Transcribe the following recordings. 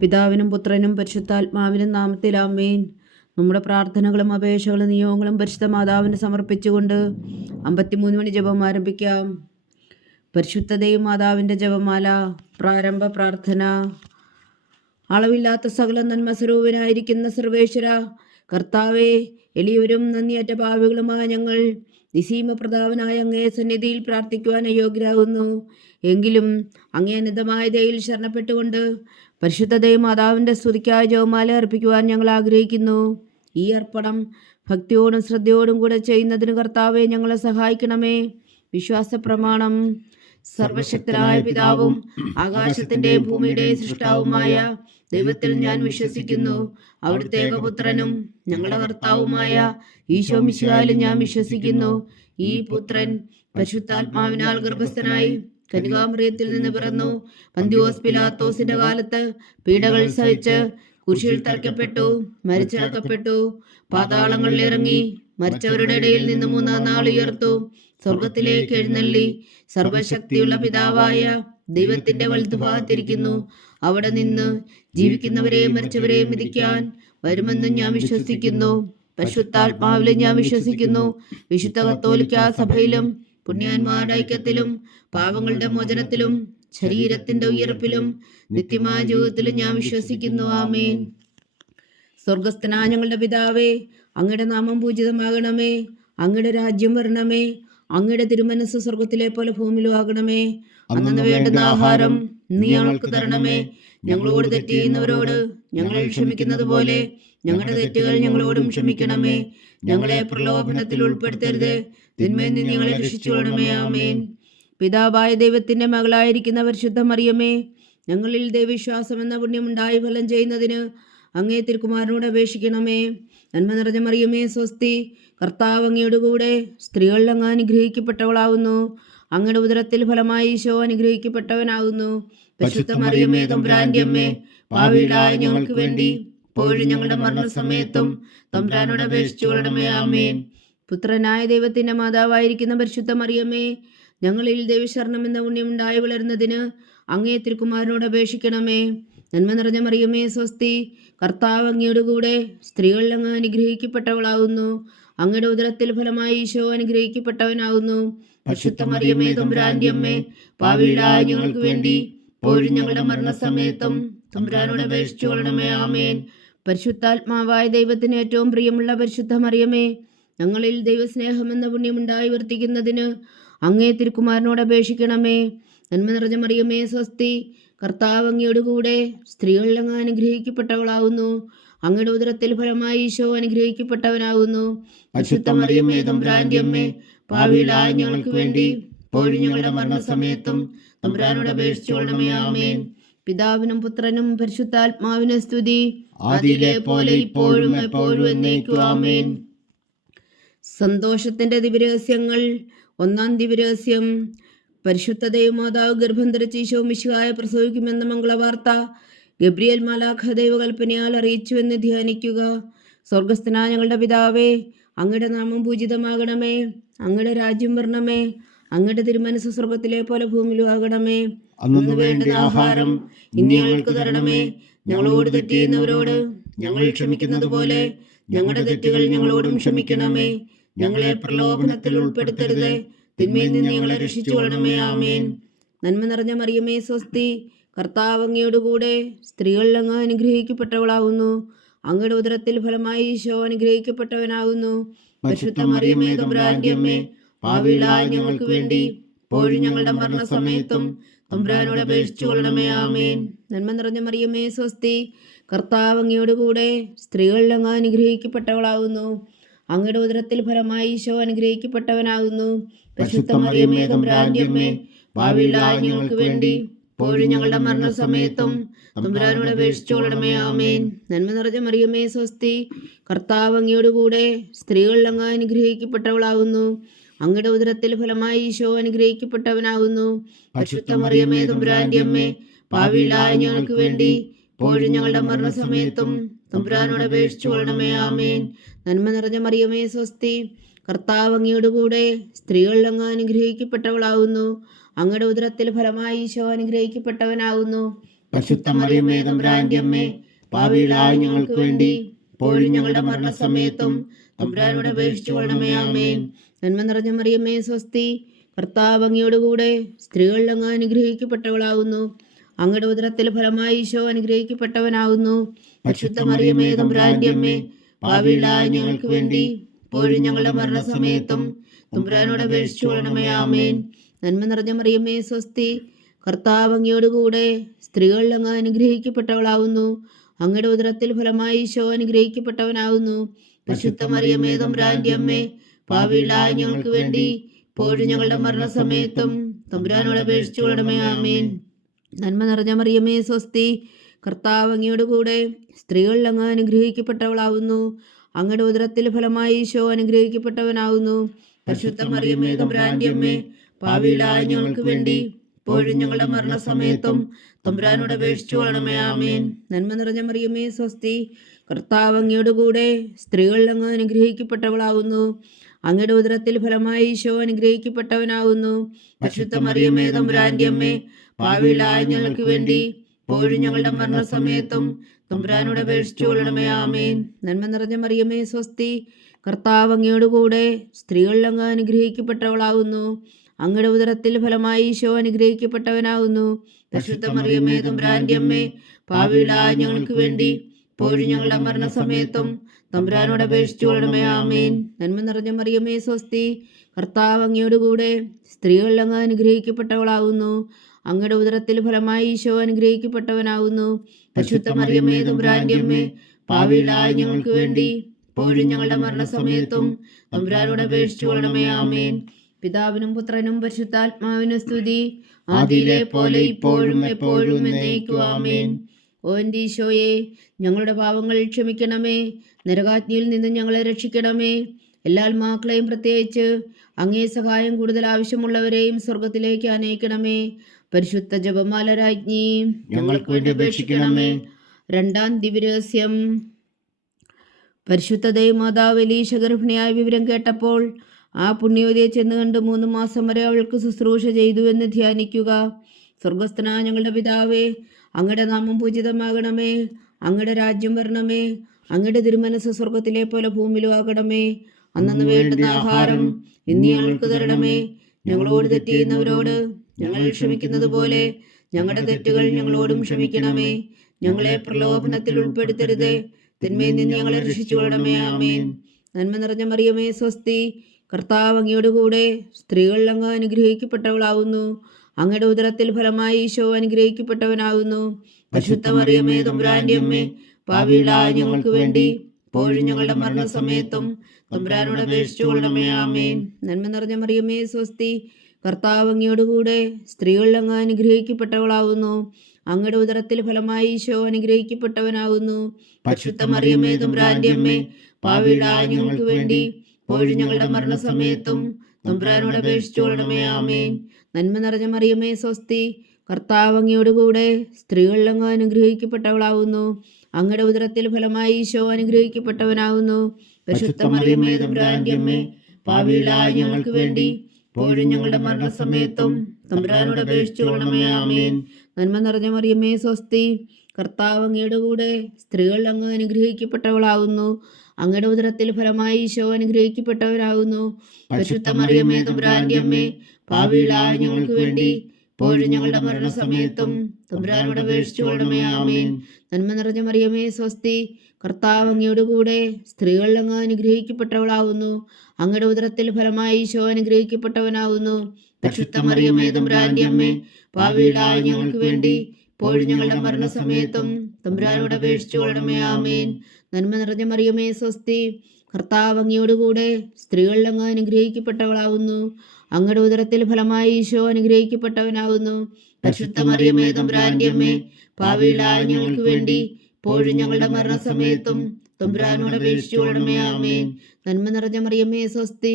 പിതാവിനും പുത്രനും പരിശുദ്ധാത്മാവിനും നാമത്തിൽ ആമേൻ. നമ്മുടെ പ്രാർത്ഥനകളും അപേക്ഷകളും നിയോഗങ്ങളും പരിശുദ്ധ മാതാവിന് സമർപ്പിച്ചുകൊണ്ട് 53 മണി ജപം ആരംഭിക്കാം. പരിശുദ്ധതയും മാതാവിൻ്റെ ജപമാല. പ്രാരംഭ പ്രാർത്ഥന. അളവില്ലാത്ത സകല നന്മ സ്വരൂപനായിരിക്കുന്ന സർവേശ്വര കർത്താവെ, എളിയവരും നന്ദിയറ്റ പാപികളുമായ ഞങ്ങൾ നിസീമപ്രതാപനായ അങ്ങേ സന്നിധിയിൽ പ്രാർത്ഥിക്കുവാൻ അയോഗ്യരാകുന്നു. എങ്കിലും അങ്ങേ അനന്തമായ ദയയിൽ ശരണപ്പെട്ടുകൊണ്ട് പരിശുദ്ധതയും മാതാവിൻ്റെ സ്തുതിക്കായ ജപമാല അർപ്പിക്കുവാൻ ഞങ്ങൾ ആഗ്രഹിക്കുന്നു. ഈ അർപ്പണം ഭക്തിയോടും ശ്രദ്ധയോടും കൂടെ ചെയ്യുന്നതിന് കർത്താവെ ഞങ്ങളെ സഹായിക്കണമേ. വിശ്വാസ പ്രമാണം. സർവശക്തനായ പിതാവും ആകാശത്തിൻ്റെയും ഭൂമിയുടെയും സൃഷ്ടാവുമായ ദൈവത്തിൽ ഞാൻ വിശ്വസിക്കുന്നു. അവിടുത്തെ ഏകപുത്രനും ഞങ്ങളുടെ കർത്താവുമായ ഈശോ മിശിഹായിലും ഞാൻ വിശ്വസിക്കുന്നു. ഈ പുത്രൻ പരിശുദ്ധാത്മാവിനാൽ ഗർഭസ്ഥനായി കന്യകാമറിയത്തിൽ നിന്ന് പിറന്നു. പന്തിയോസ് പിലാത്തോസിന്റെ കാലത്ത് പീഡകൾ സഹിച്ച് കുരിശിൽ തറയ്ക്കപ്പെട്ടു, മരിച്ചടക്കപ്പെട്ടു, പാതാളങ്ങളിൽ ഇറങ്ങി, മരിച്ചവരുടെ ഇടയിൽ നിന്ന് 3-ാം നാൾ ഉയർത്തു, സ്വർഗത്തിലേക്ക് എഴുന്നള്ളി, സർവശക്തിയുള്ള പിതാവായ ദൈവത്തിന്റെ വലതുഭാഗത്തിരിക്കുന്നു. അവിടെ നിന്ന് ജീവിക്കുന്നവരെയും മരിച്ചവരെയും വിധിക്കാൻ വരുമെന്നും ഞാൻ വിശ്വസിക്കുന്നു. പരിശുദ്ധാത്മാവിലും ഞാൻ വിശ്വസിക്കുന്നു. വിശുദ്ധ കത്തോലിക്കാ സഭയിലും പുണ്യാന്മാരുടെ ഐക്യത്തിലും പാപങ്ങളുടെ മോചനത്തിലും ശരീരത്തിന്റെ ഉയർപ്പിലും നിത്യമായ ജീവിതത്തിലും ഞാൻ വിശ്വസിക്കുന്നു. ആമേൻ. സ്വർഗസ്ഥനായ ഞങ്ങളുടെ പിതാവേ, അങ്ങയുടെ നാമം പൂജിതമാകണമേ. അങ്ങയുടെ രാജ്യം വരണമേ. അങ്ങയുടെ തിരുമനസ് സ്വർഗത്തിലെ പോലെ ഭൂമിയിലും ആകണമേ. അന്നു വേണ്ടുന്ന ആഹാരം നീ ഞങ്ങൾക്ക് തരണമേ. ഞങ്ങളോട് തെറ്റ് ചെയ്യുന്നവരോട് ഞങ്ങൾ ക്ഷമിക്കുന്നത് പോലെ ഞങ്ങളുടെ തെറ്റുകൾ ഞങ്ങളോടും ക്ഷമിക്കണമേ. ഞങ്ങളെ പ്രലോഭനത്തിൽ ഉൾപ്പെടുത്തരുത്, തിന്മയിൽ നിന്ന് ഞങ്ങളെ രക്ഷിച്ചുകൊള്ളണമേ. ആമേൻ. പിതാവായ ദൈവത്തിന്റെ മകളായിരിക്കുന്ന പരിശുദ്ധ മറിയമേ, ഞങ്ങളിൽ ദൈവവിശ്വാസം എന്ന പുണ്യമുണ്ടായി ഫലം ചെയ്യുന്നതിന് അങ്ങേ തിരുക്കുമാരനോട് അപേക്ഷിക്കണമേ. നന്മ നിറഞ്ഞ മറിയമേ, സ്വസ്തി. കർത്താവ് അങ്ങയുടെ കൂടെ സ്ത്രീകളിൽ അങ്ങ് അനുഗ്രഹിക്കപ്പെട്ടവളാകുന്നു. അങ്ങയുടെ ഉദരത്തിൽ ഫലമായി ഈശോ അനുഗ്രഹിക്കപ്പെട്ടവനാകുന്നു. പരിശുദ്ധ മറിയമേ, തമ്പുരാന്റെ അമ്മേ, പാപികളായ ഞങ്ങൾക്ക് വേണ്ടി ഇപ്പോഴും ഞങ്ങളുടെ മരണസമയത്തും തമ്പുരാനോട് അപേക്ഷിച്ചുകൊള്ളണമേ. ആമേൻ. പുത്രനായ ദൈവത്തിന്റെ മാതാവായിരിക്കുന്ന പരിശുദ്ധ മറിയമേ, ഞങ്ങളിൽ ദൈവശരണം എന്ന പുണ്യമുണ്ടായി വളരുന്നതിന് അങ്ങേ തിരുക്കുമാരനോട് അപേക്ഷിക്കണമേ. നന്മ നിറഞ്ഞ മറിയമേ, സ്വസ്തി. കർത്താവ് അങ്ങയുടെ കൂടെ സ്ത്രീകളിൽ അങ്ങ് അനുഗ്രഹിക്കപ്പെട്ടവളാകുന്നു. അങ്ങയുടെ ഉദരത്തിൽ ഫലമായി ഈശോ അനുഗ്രഹിക്കപ്പെട്ടവനാകുന്നു. പരിശുദ്ധ മറിയമേ, തമ്പുരാന്റെ അമ്മേ, പാപികളായ ഞങ്ങൾക്ക് വേണ്ടി ഇപ്പോഴും ഞങ്ങളുടെ മരണസമയത്തും തമ്പുരാനോട് അപേക്ഷിച്ചുകൊള്ളണമേ. ആമേൻ. പരിശുദ്ധാത്മാവായ ദൈവത്തിന് ഏറ്റവും പ്രിയമുള്ള പരിശുദ്ധ മറിയമേ, ഞങ്ങളിൽ ദൈവസ്നേഹം എന്ന പുണ്യമുണ്ടായി വർത്തിക്കുന്നതിന് അങ്ങേ തിരുക്കുമാരനോട് അപേക്ഷിക്കണമേ. നന്മ നിറഞ്ഞ മറിയമേ, സ്വസ്തി. കർത്താവ് അങ്ങയുടെ കൂടെ സ്ത്രീകളിൽ അങ്ങ് അനുഗ്രഹിക്കപ്പെട്ടവളാകുന്നു. അങ്ങയുടെ ഉദരത്തിൽ ഫലമായി ഈശോ അനുഗ്രഹിക്കപ്പെട്ടവനാകുന്നു. പരിശുദ്ധ മറിയമേ, തമ്പുരാന്റെ അമ്മേ, പാപികളായ ഞങ്ങൾക്ക് വേണ്ടി ഇപ്പോഴും ഞങ്ങളുടെ മരണസമയത്തും തമ്പുരാനോട് അപേക്ഷിച്ചുകൊള്ളണമേ. ആമേൻ. പിതാവിനും പുത്രനും പരിശുദ്ധാത്മാവിനും സ്തുതി, ആദിയിലെ പോലെ ഇപ്പോഴും എപ്പോഴും എന്നേക്കും. ആമേൻ. സന്തോഷത്തിന്റെ ദിവ്യരഹസ്യങ്ങൾ. 1-ാം ദിവ്യരഹസ്യം. പരിശുദ്ധ ദൈവമാതാവ് ഗർഭം ധരിച്ച് ഈശോ മിശിഹായെ പ്രസവിക്കുമെന്ന മംഗളവാർത്ത ഗബ്രിയേൽ മാലാഖ ദൈവകൽപ്പനയാൽ അറിയിച്ചുവെന്ന് ധ്യാനിക്കുക. സ്വർഗസ്ഥനായ ഞങ്ങളുടെ പിതാവേ, അങ്ങയുടെ നാമം പൂജിതമാകണമേ. അങ്ങയുടെ രാജ്യം വരണമേ. അങ്ങയുടെ തിരുമനസ് സ്വർഗത്തിലെ പോലെ ഭൂമിയിലും ആകണമേ. അന്നു വേണ്ടുന്ന ആഹാരം ഇന്ന് ഞങ്ങൾക്ക് തരണമേ. ഞങ്ങളോട് തെറ്റ് ചെയ്യുന്നവരോട് ഞങ്ങൾ ക്ഷമിക്കുന്നത് പോലെ ഞങ്ങളുടെ തെറ്റുകൾ ഞങ്ങളോടും ക്ഷമിക്കണമേ. ഞങ്ങളെ പ്രലോഭനത്തിൽ ഉൾപ്പെടുത്തരുത്, തിന്മയിൽ നിന്ന് ഞങ്ങളെ രക്ഷിച്ചുകൊള്ളണമേ. ആമേൻ. നന്മ നിറഞ്ഞ മറിയമേ, സ്വസ്തി. കർത്താവ് അങ്ങയുടെ കൂടെ സ്ത്രീകളിൽ അങ്ങ് അനുഗ്രഹിക്കപ്പെട്ടവളാകുന്നു. അങ്ങയുടെ ഉദരത്തിൽ ഫലമായി ഈശോ അനുഗ്രഹിക്കപ്പെട്ടവനാകുന്നു. പരിശുദ്ധ മറിയമേ, തമ്പുരാന്റെ അമ്മേ, പാപികളായ ഞങ്ങൾക്ക് വേണ്ടി ഇപ്പോഴും ഞങ്ങളുടെ മരണസമയത്തും തമ്പുരാനോട് അപേക്ഷിച്ചുകൊള്ളണമേ. ആമേൻ. നന്മ നിറഞ്ഞ മറിയമേ, സ്വസ്തി. കർത്താവ് അങ്ങയുടെ കൂടെ സ്ത്രീകളിൽ അങ്ങ് അനുഗ്രഹിക്കപ്പെട്ടവളാകുന്നു. അങ്ങയുടെ ഉദരത്തിൽ ഫലമായി ഈശോ അനുഗ്രഹിക്കപ്പെട്ടവനാകുന്നു. പരിശുദ്ധ മറിയമേ, തമ്പുരാന്റെ അമ്മേ, പാപികളായ ഞങ്ങൾക്ക് വേണ്ടി ഇപ്പോഴും ഞങ്ങളുടെ മരണസമയത്തും തമ്പുരാനോട് അപേക്ഷിച്ചുകൊള്ളണമേ. ആമേൻ. നന്മ നിറഞ്ഞ മറിയമേ, സ്വസ്തി. കർത്താവ് അങ്ങയുടെ കൂടെ സ്ത്രീകളിൽ അങ്ങ് അനുഗ്രഹിക്കപ്പെട്ടവളാകുന്നു. അങ്ങയുടെ ഉദരത്തിൽ ഫലമായി ഈശോ അനുഗ്രഹിക്കപ്പെട്ടവനാകുന്നു. പരിശുദ്ധ മറിയമേ, തമ്പുരാന്റെ അമ്മേ, പാപികളായ ഞങ്ങൾക്ക് വേണ്ടി ഇപ്പോഴും ഞങ്ങളുടെ മരണസമയത്തും തമ്പുരാനോട് അപേക്ഷിച്ചുകൊള്ളണമേ. ആമേൻ. നന്മ നിറഞ്ഞ മറിയമേ, സ്വസ്തി. കർത്താവ് അങ്ങയുടെ കൂടെ സ്ത്രീകളിൽ അങ്ങ് അനുഗ്രഹിക്കപ്പെട്ടവളാകുന്നു. അങ്ങയുടെ ഉദരത്തിൽ ഫലമായി ഈശോ അനുഗ്രഹിക്കപ്പെട്ടവനാകുന്നു. പരിശുദ്ധ മറിയമേ തമ്പുരാന്റെ അമ്മേ, പാപികളായ ഞങ്ങൾക്ക് വേണ്ടി ഇപ്പോഴും ഞങ്ങളുടെ മരണസമയത്തും തമ്പുരാനോട് അപേക്ഷിച്ചുകൊള്ളണമേ. ആമേൻ. നന്മ നിറഞ്ഞ മറിയമേ സ്വസ്തി, കർത്താവ് അങ്ങയോടുകൂടെ സ്ത്രീകളിൽ അങ്ങ് അനുഗ്രഹിക്കപ്പെട്ടവളാകുന്നു. അങ്ങയുടെ ഉദരത്തിൽ ഫലമായി ഈശോ അനുഗ്രഹിക്കപ്പെട്ടവനാകുന്നു. പരിശുദ്ധ മറിയമേ തമ്പുരാന്റെ അമ്മേ, പാപികളായ ഞങ്ങൾക്ക് വേണ്ടി ഇപ്പോഴും ഞങ്ങളുടെ മരണസമയത്തും തമ്പുരാനോട് അപേക്ഷിച്ചുകൊള്ളണമേ. ആമേൻ. നന്മ നിറഞ്ഞ മറിയമേ സ്വസ്തി, കർത്താവ് അങ്ങയോടുകൂടെ സ്ത്രീകളിൽ അങ്ങ് അനുഗ്രഹിക്കപ്പെട്ടവളാകുന്നു. അങ്ങയുടെ ഉദരത്തിൽ ഫലമായി ഈശോ അനുഗ്രഹിക്കപ്പെട്ടവനാകുന്നു. പരിശുദ്ധ മറിയമേ തമ്പുരാന്റെ അമ്മേ, പാപികളായ ഞങ്ങൾക്ക് വേണ്ടി ഇപ്പോഴും ഞങ്ങളുടെ മരണസമയത്തും തമ്പുരാനോട് അപേക്ഷിച്ചുകൊള്ളണമേ. ആമേൻ. നന്മ നിറഞ്ഞ മറിയമേ സ്വസ്തി, കർത്താവ് അങ്ങയോടുകൂടെ സ്ത്രീകളിൽ അങ്ങ് അനുഗ്രഹിക്കപ്പെട്ടവളാകുന്നു. അങ്ങയുടെ ഉദരത്തിൽ ഫലമായി ഈശോ അനുഗ്രഹിക്കപ്പെട്ടവനാകുന്നു. പരിശുദ്ധ മറിയമേ തമ്പുരാന്റെ അമ്മേ, പാപികളായ ഞങ്ങൾക്ക് വേണ്ടി ഇപ്പോഴും ഞങ്ങളുടെ മരണസമയത്തും തമ്പുരാനോട് അപേക്ഷിച്ചുകൊള്ളണമേ. ആമേൻ. നന്മ നിറഞ്ഞ മറിയമേ സ്വസ്തി, കർത്താവ് അങ്ങയോടുകൂടെ സ്ത്രീകളിൽ അങ്ങ് അനുഗ്രഹിക്കപ്പെട്ടവളാകുന്നു. അങ്ങയുടെ ഉദരത്തിൽ ഫലമായി ഈശോ അനുഗ്രഹിക്കപ്പെട്ടവനാകുന്നു. പരിശുദ്ധ മറിയമേ തമ്പുരാന്റെ അമ്മേ, പാപികളായ ഞങ്ങൾക്ക് വേണ്ടി ഇപ്പോഴും ഞങ്ങളുടെ മരണസമയത്തും തമ്പുരാനോട് അപേക്ഷിച്ചുകൊള്ളണമേ. ആമേൻ. നന്മ നിറഞ്ഞ മറിയമേ സ്വസ്തി, കർത്താവ് അങ്ങയോടുകൂടെ സ്ത്രീകളിൽ അങ്ങ് അനുഗ്രഹിക്കപ്പെട്ടവളാകുന്നു. അങ്ങയുടെ ഉദരത്തിൽ ഫലമായി ഈശോ അനുഗ്രഹിക്കപ്പെട്ടവനാകുന്നു. പരിശുദ്ധ മറിയമേ തമ്പുരാന്റെ അമ്മേ, പാപികളായ ഞങ്ങൾക്ക് വേണ്ടി ഇപ്പോഴും ഞങ്ങളുടെ മരണസമയത്തും തമ്പുരാനോട് അപേക്ഷിച്ചുകൊള്ളണമേ. ആമേൻ. നന്മ നിറഞ്ഞ മറിയമേ സ്വസ്തി, കർത്താവ് അങ്ങയോടുകൂടെ സ്ത്രീകളിൽ അങ്ങ് അനുഗ്രഹിക്കപ്പെട്ടവളാകുന്നു. അങ്ങയുടെ ഉദരത്തിൽ ഫലമായി ഈശോ അനുഗ്രഹിക്കപ്പെട്ടവനാകുന്നു. പരിശുദ്ധ മറിയമേ തമ്പുരാന്റെ അമ്മേ, പാപികളായ ഞങ്ങൾക്ക് വേണ്ടി ഇപ്പോഴും ഞങ്ങളുടെ മരണസമയത്തും തമ്പുരാനോട് അപേക്ഷിച്ചുകൊള്ളണമേ. ആമേൻ. പിതാവിനും പുത്രനും പരിശുദ്ധാത്മാവിനും സ്തുതി, ആദിയിലെ പോലെ ഇപ്പോഴും എപ്പോഴും എന്നേക്കും. ആമേൻ. ഓ എൻ്റെ ഈശോയെ, ഞങ്ങളുടെ പാവങ്ങൾ ക്ഷമിക്കണമേ. നരകാഗ്നിയിൽ നിന്ന് ഞങ്ങളെ രക്ഷിക്കണമേ. എല്ലാ ആത്മാക്കളെയും, പ്രത്യേകിച്ച് അങ്ങേ സഹായം കൂടുതൽ ആവശ്യമുള്ളവരെയും സ്വർഗത്തിലേക്ക് അനയിക്കണമേ. പരിശുദ്ധ ജപമാല രാജ്ഞി, ഞങ്ങൾക്ക് വേണ്ടി അപേക്ഷിക്കണമേ. രണ്ടാം ദിവ്യരഹസ്യം. പരിശുദ്ധ ദൈവമാതാവ് എലീശ ഗർഭിണിയായ വിവരം കേട്ടപ്പോൾ ആ പുണ്യവതിയെ ചെന്ന് കണ്ട് 3 മാസം വരെ അവൾക്ക് ശുശ്രൂഷ ചെയ്തു എന്ന് ധ്യാനിക്കുക. സ്വർഗസ്ഥനായ ഞങ്ങളുടെ പിതാവേ, അങ്ങയുടെ നാമം പൂജിതമാകണമേ. അങ്ങയുടെ രാജ്യം വരണമേ. അങ്ങയുടെ തിരുമനസ് സ്വർഗത്തിലെ പോലെ ഭൂമിയിലും ആകണമേ. അന്നന്ന് വേണ്ടുന്ന ആഹാരം ഇന്ന് ഞങ്ങൾക്ക് തരണമേ. ഞങ്ങളോട് തെറ്റ് ചെയ്യുന്നവരോട് ഞങ്ങൾ ക്ഷമിക്കുന്നത് പോലെ ഞങ്ങളുടെ തെറ്റുകൾ ഞങ്ങളോടും ക്ഷമിക്കണമേ. ഞങ്ങളെ പ്രലോഭനത്തിൽ ഉൾപ്പെടുത്തരുത്, തിന്മയിൽ നിന്ന് ഞങ്ങളെ രക്ഷിച്ചുകൊള്ളണമേ. ആമേൻ. നന്മ നിറഞ്ഞ മറിയമേ സ്വസ്തി, കർത്താവ് അങ്ങയോടുകൂടെ സ്ത്രീകളിൽ അങ്ങ് അനുഗ്രഹിക്കപ്പെട്ടവളാകുന്നു. അങ്ങയുടെ ഉദരത്തിൽ ഫലമായി ഈശോ അനുഗ്രഹിക്കപ്പെട്ടവനാകുന്നു. പരിശുദ്ധ മറിയമേ തമ്പുരാന്റെ അമ്മേ, പാപികളായ ഞങ്ങൾക്ക് വേണ്ടി ഇപ്പോഴും ഞങ്ങളുടെ മരണസമയത്തും തമ്പുരാനോട് അപേക്ഷിച്ചുകൊള്ളണമേ. ആമേൻ. നന്മ നിറഞ്ഞ മറിയമേ സ്വസ്തി, കർത്താവ് അങ്ങയോടുകൂടെ സ്ത്രീകളിൽ അങ്ങ് അനുഗ്രഹിക്കപ്പെട്ടവളാകുന്നു. അങ്ങയുടെ ഉദരത്തിൽ ഫലമായി ഈശോ അനുഗ്രഹിക്കപ്പെട്ടവനാകുന്നു. പരിശുദ്ധ മറിയമേ തമ്പുരാന്റെ അമ്മേ, പാപികളായ ഞങ്ങൾക്ക് വേണ്ടി ഇപ്പോഴും ഞങ്ങളുടെ മരണസമയത്തും തമ്പുരാനോട് അപേക്ഷിച്ചുകൊള്ളണമേ. ആമേൻ. നന്മ നിറഞ്ഞ മറിയമേ സ്വസ്തി, കർത്താവ് അങ്ങയോടുകൂടെ സ്ത്രീകളിൽ അങ്ങ് അനുഗ്രഹിക്കപ്പെട്ടവളാകുന്നു. അങ്ങയുടെ ഉദരത്തിൽ ഫലമായി ഈശോ അനുഗ്രഹിക്കപ്പെട്ടവനാകുന്നു. പരിശുദ്ധ മറിയമേ തമ്പുരാന്റെ അമ്മേ, പാപികളായ ഞങ്ങൾക്ക് വേണ്ടി ഇപ്പോഴും ഞങ്ങളുടെ മരണസമയത്തും തമ്പുരാനോട് അപേക്ഷിച്ചുകൊള്ളണമേ. ആമേൻ. നന്മ നിറഞ്ഞ മറിയമേ സ്വസ്തി, കർത്താവ് അങ്ങയുടെ കൂടെ സ്ത്രീകളിൽ അങ്ങ് അനുഗ്രഹിക്കപ്പെട്ടവളാകുന്നു. അങ്ങയുടെ ഉദരത്തിൽ ഫലമായി ഈശോ അനുഗ്രഹിക്കപ്പെട്ടവനാകുന്നു. പരിശുദ്ധ മറിയമേ തമ്പുരാന്റെ അമ്മേ, പാപികളായ ഞങ്ങൾക്ക് വേണ്ടി ഇപ്പോഴും ഞങ്ങളുടെ മരണസമയത്തും തമ്പുരാനോട് അപേക്ഷിച്ചുകൊള്ളണമേ. ആമേൻ. നന്മ നിറഞ്ഞ മറിയമേ സ്വസ്തി, കർത്താവ് അങ്ങയുടെ കൂടെ സ്ത്രീകളിൽ അങ്ങ് അനുഗ്രഹിക്കപ്പെട്ടവളാകുന്നു. അങ്ങയുടെ ഉദരത്തിൽ ഫലമായി ഈശോ അനുഗ്രഹിക്കപ്പെട്ടവനാകുന്നു. പരിശുദ്ധ മറിയമേ തമ്പുരാന്റെ അമ്മേ, പാപികളായ ഞങ്ങൾക്ക് വേണ്ടി ഇപ്പോഴും ഞങ്ങളുടെ മരണസമയത്തും തമ്പുരാനോട് അപേക്ഷിച്ചുകൊള്ളണമേ. ആമേൻ. നന്മ നിറഞ്ഞ മറിയമേ സ്വസ്തി, കർത്താവ് അങ്ങയോടുകൂടെ സ്ത്രീകളിൽ അങ്ങ് അനുഗ്രഹിക്കപ്പെട്ടവളാകുന്നു. അങ്ങയുടെ ഉദരത്തിൽ ഫലമായി ഈശോ അനുഗ്രഹിക്കപ്പെട്ടവനാകുന്നു. പരിശുദ്ധ മറിയമേ തമ്പുരാന്റെ അമ്മേ, പാപികളായ ഞങ്ങൾക്ക് വേണ്ടി ഇപ്പോഴും ഞങ്ങളുടെ മരണസമയത്തും തമ്പുരാനോട് അപേക്ഷിച്ചുകൊള്ളണമേ. ആമേൻ. നന്മ നിറഞ്ഞ മറിയമേ സ്വസ്തി,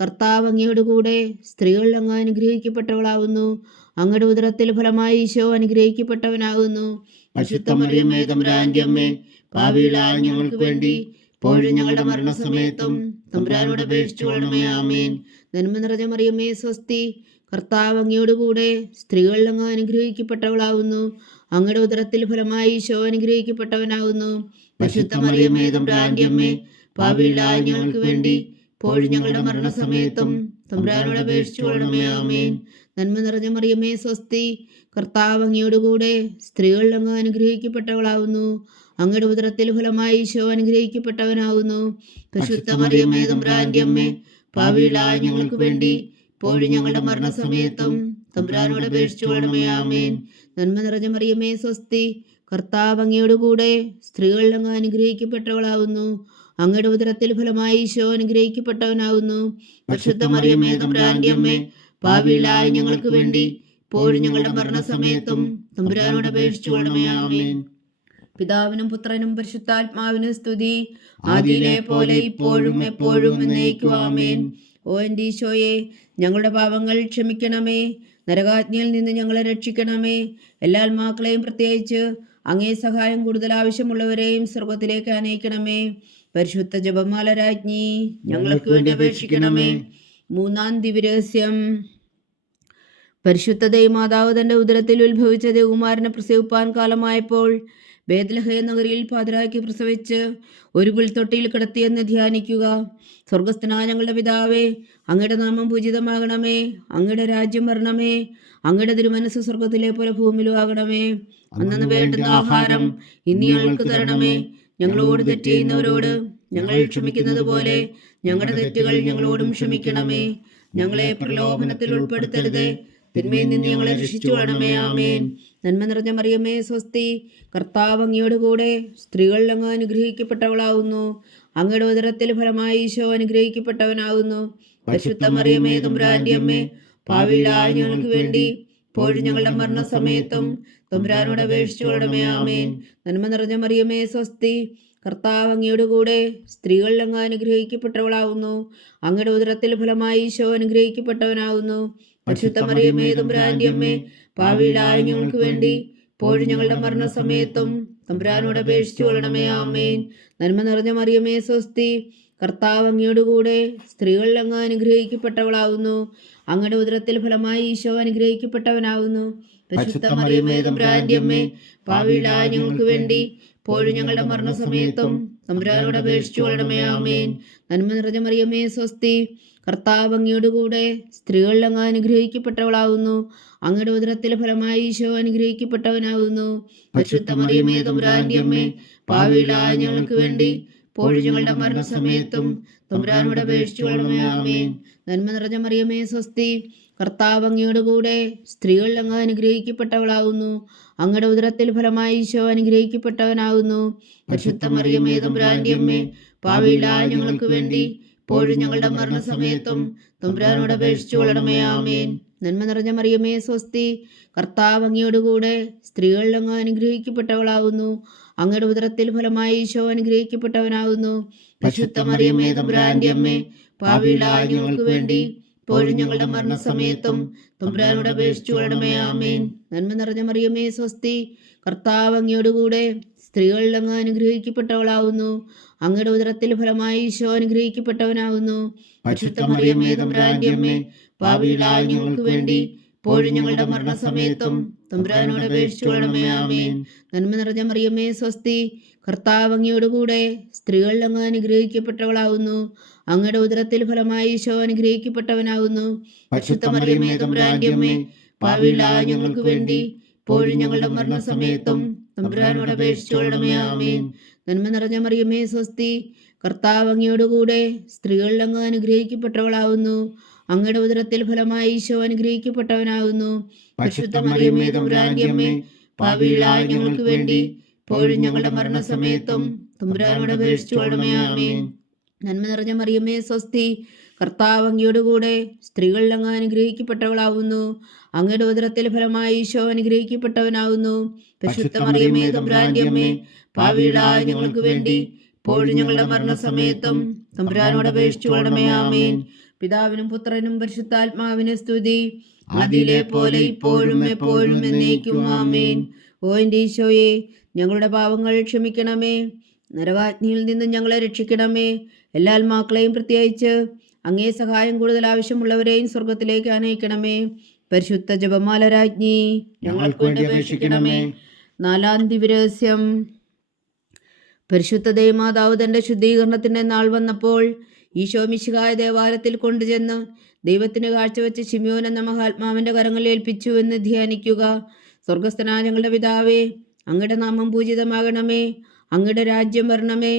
കർത്താവ് അങ്ങയോടുകൂടെ സ്ത്രീകളിൽ അങ്ങ് അനുഗ്രഹിക്കപ്പെട്ടവളാകുന്നു. അങ്ങയുടെ ഉദരത്തിൽ ഫലമായി ഈശോ അനുഗ്രഹിക്കപ്പെട്ടവനാകുന്നു. പരിശുദ്ധ മറിയമേ തമ്പുരാന്റെ അമ്മേ, പാപികളായ ഞങ്ങൾക്ക് വേണ്ടി ഇപ്പോഴും ഞങ്ങളുടെ മരണസമയത്തും തമ്പുരാനോട് അപേക്ഷിച്ചുകൊള്ളണമേ. ആമേൻ. നന്മ നിറഞ്ഞ മറിയമേ സ്വസ്തി, കർത്താവ് അങ്ങയോടുകൂടെ സ്ത്രീകളിൽ അങ്ങ് അനുഗ്രഹിക്കപ്പെട്ടവളാവുന്നു. അങ്ങയുടെ ഉദരത്തിൽ ഫലമായി ഈശോ അനുഗ്രഹിക്കപ്പെട്ടവനാവുന്നു. പരിശുദ്ധ മറിയമേ തമ്പുരാന്റെ അമ്മേ, പാപികളായ ഞങ്ങൾക്ക് വേണ്ടി ഇപ്പോഴും ഞങ്ങളുടെ മരണസമയത്തും തമ്പുരാനോട് അപേക്ഷിച്ചു കൊള്ളണമേ. ആമേൻ. നന്മ നിറഞ്ഞ മറിയമേ സ്വസ്തി, കർത്താവ് അങ്ങയോടുകൂടെ സ്ത്രീകളിൽ അങ്ങ് അനുഗ്രഹിക്കപ്പെട്ടവളാവുന്നു. അങ്ങയുടെ ഉദരത്തിൽ ഫലമായി ഈശോ അനുഗ്രഹിക്കപ്പെട്ടവനാവുന്നു. പരിശുദ്ധ മറിയമേ തമ്പുരാന്റെ അമ്മേ, പാപികളായ ഞങ്ങൾക്ക് വേണ്ടി ഇപ്പോഴും ഞങ്ങളുടെ മരണസമയത്തും തമ്പുരാനോട് അപേക്ഷിച്ചു കൊള്ളണമേ. ആമേൻ. നന്മ നിറഞ്ഞ മറിയമേ സ്വസ്തി, കർത്താവ് അങ്ങയോടുകൂടെ സ്ത്രീകളിൽ അങ്ങ് അനുഗ്രഹിക്കപ്പെട്ടവളാവുന്നു. അങ്ങയുടെ ഉദരത്തിൽ ഫലമായി ഈശോ അനുഗ്രഹിക്കപ്പെട്ടവനാവുന്നു. പരിശുദ്ധ മറിയമേ തമ്പുരാന്റെ അമ്മേ, പാപികളായ ഞങ്ങൾക്ക് വേണ്ടി ഇപ്പോഴും ഞങ്ങളുടെ മരണസമയത്തും തമ്പുരാനോട് അപേക്ഷിച്ചു കൊള്ളണമേ. ആമേൻ. പിതാവിനും പുത്രനും പരിശുദ്ധാത്മാവിനും സ്തുതി, ആദിയിലെ പോലെ ഇപ്പോഴും എപ്പോഴും എന്നേക്കും. ആമേൻ. ഓ എൻ്റെ ഈശോയെ, ഞങ്ങളുടെ പാപങ്ങൾ ക്ഷമിക്കണമേ. നരകാജ്ഞയിൽ നിന്ന് ഞങ്ങളെ രക്ഷിക്കണമേ. എല്ലാ ആത്മാക്കളെയും, പ്രത്യേകിച്ച് അങ്ങേ സഹായം കൂടുതൽ ആവശ്യമുള്ളവരെയും സ്വർഗത്തിലേക്ക് അനയിക്കണമേ. പരിശുദ്ധ ജപമാല രാജ്ഞി, ഞങ്ങൾക്ക് വേണ്ടി അപേക്ഷിക്കണമേ. മൂന്നാം ദിവ്യരഹസ്യം. പരിശുദ്ധ ദൈവമാതാവ് തന്റെ ഉദരത്തിൽ ഉത്ഭവിച്ച ദേവകുമാരനെ പ്രസവിപ്പാൻ കാലമായപ്പോൾ ബേത്ലഹേം നഗരിയിൽ പാതിരായ്ക്ക് പ്രസവിച്ച് ഒരു പുൽത്തൊട്ടിയിൽ കിടത്തിയെന്ന് ധ്യാനിക്കുക. സ്വർഗസ്ഥനായ ഞങ്ങളുടെ പിതാവേ, അങ്ങയുടെ നാമം പൂജിതമാകണമേ. അങ്ങയുടെ രാജ്യം വരണമേ. അങ്ങയുടെ തിരുമനസ് സ്വർഗത്തിലെ പോലെ ഭൂമിയിലും ആകണമേ. അന്നു വേണ്ടുന്ന ആഹാരം ഇനി ഞങ്ങൾക്ക് തരണമേ. ഞങ്ങളോട് തെറ്റ് ചെയ്യുന്നവരോട് ഞങ്ങൾ ക്ഷമിക്കുന്നത് പോലെ ഞങ്ങളുടെ തെറ്റുകൾ ഞങ്ങളോടും ക്ഷമിക്കണമേ. ഞങ്ങളെ പ്രലോഭനത്തിൽ ഉൾപ്പെടുത്തരുതേ, തിന്മയിൽ നിന്ന് ഞങ്ങളെ രക്ഷിച്ചു കൊള്ളണമേ. ആമേൻ. നന്മ നിറഞ്ഞ മറിയമേ സ്വസ്തി, കർത്താവ് അങ്ങയോടുകൂടെ സ്ത്രീകളിൽ അങ്ങ് അനുഗ്രഹിക്കപ്പെട്ടവളാവുന്നു. അങ്ങയുടെ ഉദരത്തിൽ ഫലമായി ഈശോ അനുഗ്രഹിക്കപ്പെട്ടവനാവുന്നു. പരിശുദ്ധ മറിയമേ തമ്പുരാന്റെ അമ്മേ, പാപികളായ ഞങ്ങൾക്ക് വേണ്ടി ഇപ്പോഴും ഞങ്ങളുടെ മരണസമയത്തും തമ്പുരാനോട് അപേക്ഷിച്ചു കൊള്ളണമേ. ആമേൻ. നന്മ നിറഞ്ഞ മറിയമേ സ്വസ്തി, കർത്താവ് അങ്ങയോടുകൂടെ സ്ത്രീകളിൽ അങ്ങ് അനുഗ്രഹിക്കപ്പെട്ടവളാവുന്നു. അങ്ങയുടെ ഉദരത്തിൽ ഫലമായി ഈശോ അനുഗ്രഹിക്കപ്പെട്ടവനാവുന്നു. പരിശുദ്ധ മറിയമേ തമ്പുരാന്റെ അമ്മേ, പാപികളായ ഞങ്ങൾക്ക് വേണ്ടി ഇപ്പോഴും ഞങ്ങളുടെ മരണസമയത്തും തമ്പുരാനോട് അപേക്ഷിച്ചു കൊള്ളണമേ. ആമേൻ. നന്മ നിറഞ്ഞ മറിയമേ സ്വസ്തി, കർത്താവ് അങ്ങയോടുകൂടെ സ്ത്രീകളിൽ അങ്ങ് അനുഗ്രഹിക്കപ്പെട്ടവളാവുന്നു. അങ്ങയുടെ ഉദരത്തിൽ ഫലമായി ഈശോ അനുഗ്രഹിക്കപ്പെട്ടവനാവുന്നു. പരിശുദ്ധ മറിയമേ തമ്പുരാന്റെ അമ്മേ, പാപികളായ ഞങ്ങൾക്ക് വേണ്ടി ഇപ്പോഴും ഞങ്ങളുടെ മരണസമയത്തും തമ്പുരാനോട് അപേക്ഷിച്ചു കൊള്ളണമേ. ആമേൻ. നന്മ നിറഞ്ഞ മറിയമേ സ്വസ്തി, കർത്താവ് അങ്ങയോടുകൂടെ സ്ത്രീകളിൽ അങ്ങ് അനുഗ്രഹിക്കപ്പെട്ടവളാവുന്നു. അങ്ങയുടെ ഉദരത്തിൽ ഫലമായി ഈശോ അനുഗ്രഹിക്കപ്പെട്ടവനാവുന്നു. പരിശുദ്ധ മറിയമേ തമ്പുരാന്റെ അമ്മേ, പാപികളായ ഞങ്ങൾക്ക് വേണ്ടി ഇപ്പോഴും ഞങ്ങളുടെ മരണസമയത്തും തമ്പുരാനോട് അപേക്ഷിച്ചു കൊള്ളണമേ. ആമേൻ. നന്മ നിറഞ്ഞ മറിയമേ സ്വസ്തി, കർത്താവ് അങ്ങയോടുകൂടെ സ്ത്രീകളിൽ അങ്ങ് അനുഗ്രഹിക്കപ്പെട്ടവളാവുന്നു. അങ്ങയുടെ ഉദരത്തിൽ ഫലമായി ഈശോ അനുഗ്രഹിക്കപ്പെട്ടവനാവുന്നു. പരിശുദ്ധ മറിയമേ തമ്പുരാന്റെ അമ്മേ, പാപികളായ ഞങ്ങൾക്ക് വേണ്ടി ഇപ്പോഴും ഞങ്ങളുടെ മരണസമയത്തും തമ്പുരാനോട് അപേക്ഷിച്ചു കൊള്ളണമേ. ആമേൻ. നന്മ നിറഞ്ഞ മറിയമേ സ്വസ്തി, കർത്താവ് അങ്ങയോടുകൂടെ സ്ത്രീകളിൽ അങ്ങ് അനുഗ്രഹിക്കപ്പെട്ടവളാവുന്നു. അങ്ങയുടെ ഉദരത്തിൽ ഫലമായി ഈശോ അനുഗ്രഹിക്കപ്പെട്ടവനാവുന്നു. പരിശുദ്ധ മറിയമേ തമ്പുരാന്റെ അമ്മേ, പാപികളായ ഞങ്ങൾക്ക് വേണ്ടി ഇപ്പോഴും ഞങ്ങളുടെ മരണസമയത്തും തമ്പുരാനോട് അപേക്ഷിച്ചു കൊള്ളണമേ. ആമേൻ. നന്മ നിറഞ്ഞ മറിയമേ സ്വസ്തി, കർത്താവ് അങ്ങയോടുകൂടെ സ്ത്രീകളിൽ അങ്ങ് അനുഗ്രഹിക്കപ്പെട്ടവളാവുന്നു. അങ്ങയുടെ ഉദരത്തിൽ ഫലമായി ഈശോ അനുഗ്രഹിക്കപ്പെട്ടവനാവുന്നു. പരിശുദ്ധ മറിയമേ തമ്പുരാന്റെ അമ്മേ, പാപികളായ ഞങ്ങൾക്ക് വേണ്ടി ഇപ്പോഴും ഞങ്ങളുടെ മരണസമയത്തും തമ്പുരാനോട് അപേക്ഷിച്ചു കൊള്ളണമേ. ആമേൻ. നന്മ നിറഞ്ഞ മറിയമേ സ്വസ്തി, കർത്താവ് അങ്ങയോടുകൂടെ സ്ത്രീകളിൽ അങ്ങ് അനുഗ്രഹിക്കപ്പെട്ടവളാവുന്നു. അങ്ങയുടെ ഉദരത്തിൽ ഫലമായി ഈശോ അനുഗ്രഹിക്കപ്പെട്ടവനാവുന്നു. പരിശുദ്ധ മറിയമേ തമ്പുരാന്റെ അമ്മേ, പാപികളായ ഞങ്ങൾക്ക് വേണ്ടി ഇപ്പോഴും ഞങ്ങളുടെ മരണസമയത്തും തമ്പുരാനോട് അപേക്ഷിച്ചു കൊള്ളണമേ. ആമേൻ. നന്മ നിറഞ്ഞ മറിയമേ സ്വസ്തി, കർത്താവ് അങ്ങയോടുകൂടെ സ്ത്രീകളിൽ അങ്ങ് അനുഗ്രഹിക്കപ്പെട്ടവളാവുന്നു. അങ്ങയുടെ ഉദരത്തിൽ ഫലമായി ഈശോ അനുഗ്രഹിക്കപ്പെട്ടവനാവുന്നു. പരിശുദ്ധ മറിയമേ തമ്പുരാന്റെ അമ്മേ, പാപികളായ ഞങ്ങൾക്ക് വേണ്ടി ഇപ്പോഴും ഞങ്ങളുടെ മരണസമയത്തും തമ്പുരാനോട് അപേക്ഷിച്ചു കൊള്ളണമേ. ആമേൻ. നന്മ നിറഞ്ഞ മറിയമേ സ്വസ്തി, കർത്താവ് അങ്ങയോടുകൂടെ സ്ത്രീകളിൽ അങ്ങ് അനുഗ്രഹിക്കപ്പെട്ടവളാവുന്നു. അങ്ങയുടെ ഉദരത്തിൽ ഫലമായി ഈശോ അനുഗ്രഹിക്കപ്പെട്ടവനാവുന്നു. പരിശുദ്ധ മറിയമേ തമ്പുരാന്റെ അമ്മേ, പാപികളായ ഞങ്ങൾക്ക് വേണ്ടി ഇപ്പോഴും ഞങ്ങളുടെ മരണസമയത്തും തമ്പുരാനോട് അപേക്ഷിച്ചു കൊള്ളണമേ. ആമേൻ. പിതാവിനും പുത്രനും പരിശുദ്ധാത്മാവിനും സ്തുതി, ആദിയിലെ പോലെ ഇപ്പോഴും എപ്പോഴും എന്നേക്കും. ആമേൻ. ഓ എൻ്റെ ഈശോയെ, ഞങ്ങളുടെ പാപങ്ങൾ ക്ഷമിക്കണമേ. നരകാഗ്നിയിൽ നിന്ന് ഞങ്ങളെ രക്ഷിക്കണമേ. എല്ലാ ആത്മാക്കളെയും, പ്രത്യേകിച്ച് അങ്ങേ സഹായം കൂടുതൽ ആവശ്യമുള്ളവരെയും സ്വർഗത്തിലേക്ക് ആനയിക്കണമേ. പരിശുദ്ധ ജപമാല രാജ്ഞി, ഞങ്ങൾക്ക് വേണ്ടി അപേക്ഷിക്കണമേ. 4-ാം ദിവ്യരഹസ്യം. പരിശുദ്ധ ദൈവമാതാവ് തന്റെ ശുദ്ധീകരണത്തിന്റെ നാൾ വന്നപ്പോൾ ഈശോ മിശിഹായ ദേവാലയത്തിൽ കൊണ്ടുചെന്ന് ദൈവത്തിന് കാഴ്ചവെച്ച് ശിമ്യോൻ എന്ന മഹാത്മാവിന്റെ കരങ്ങളിൽ ഏൽപ്പിച്ചു എന്ന് ധ്യാനിക്കുക. സ്വർഗസ്ഥനായ ഞങ്ങളുടെ പിതാവേ, അങ്ങയുടെ നാമം പൂജിതമാകണമേ. അങ്ങയുടെ രാജ്യം വരണമേ.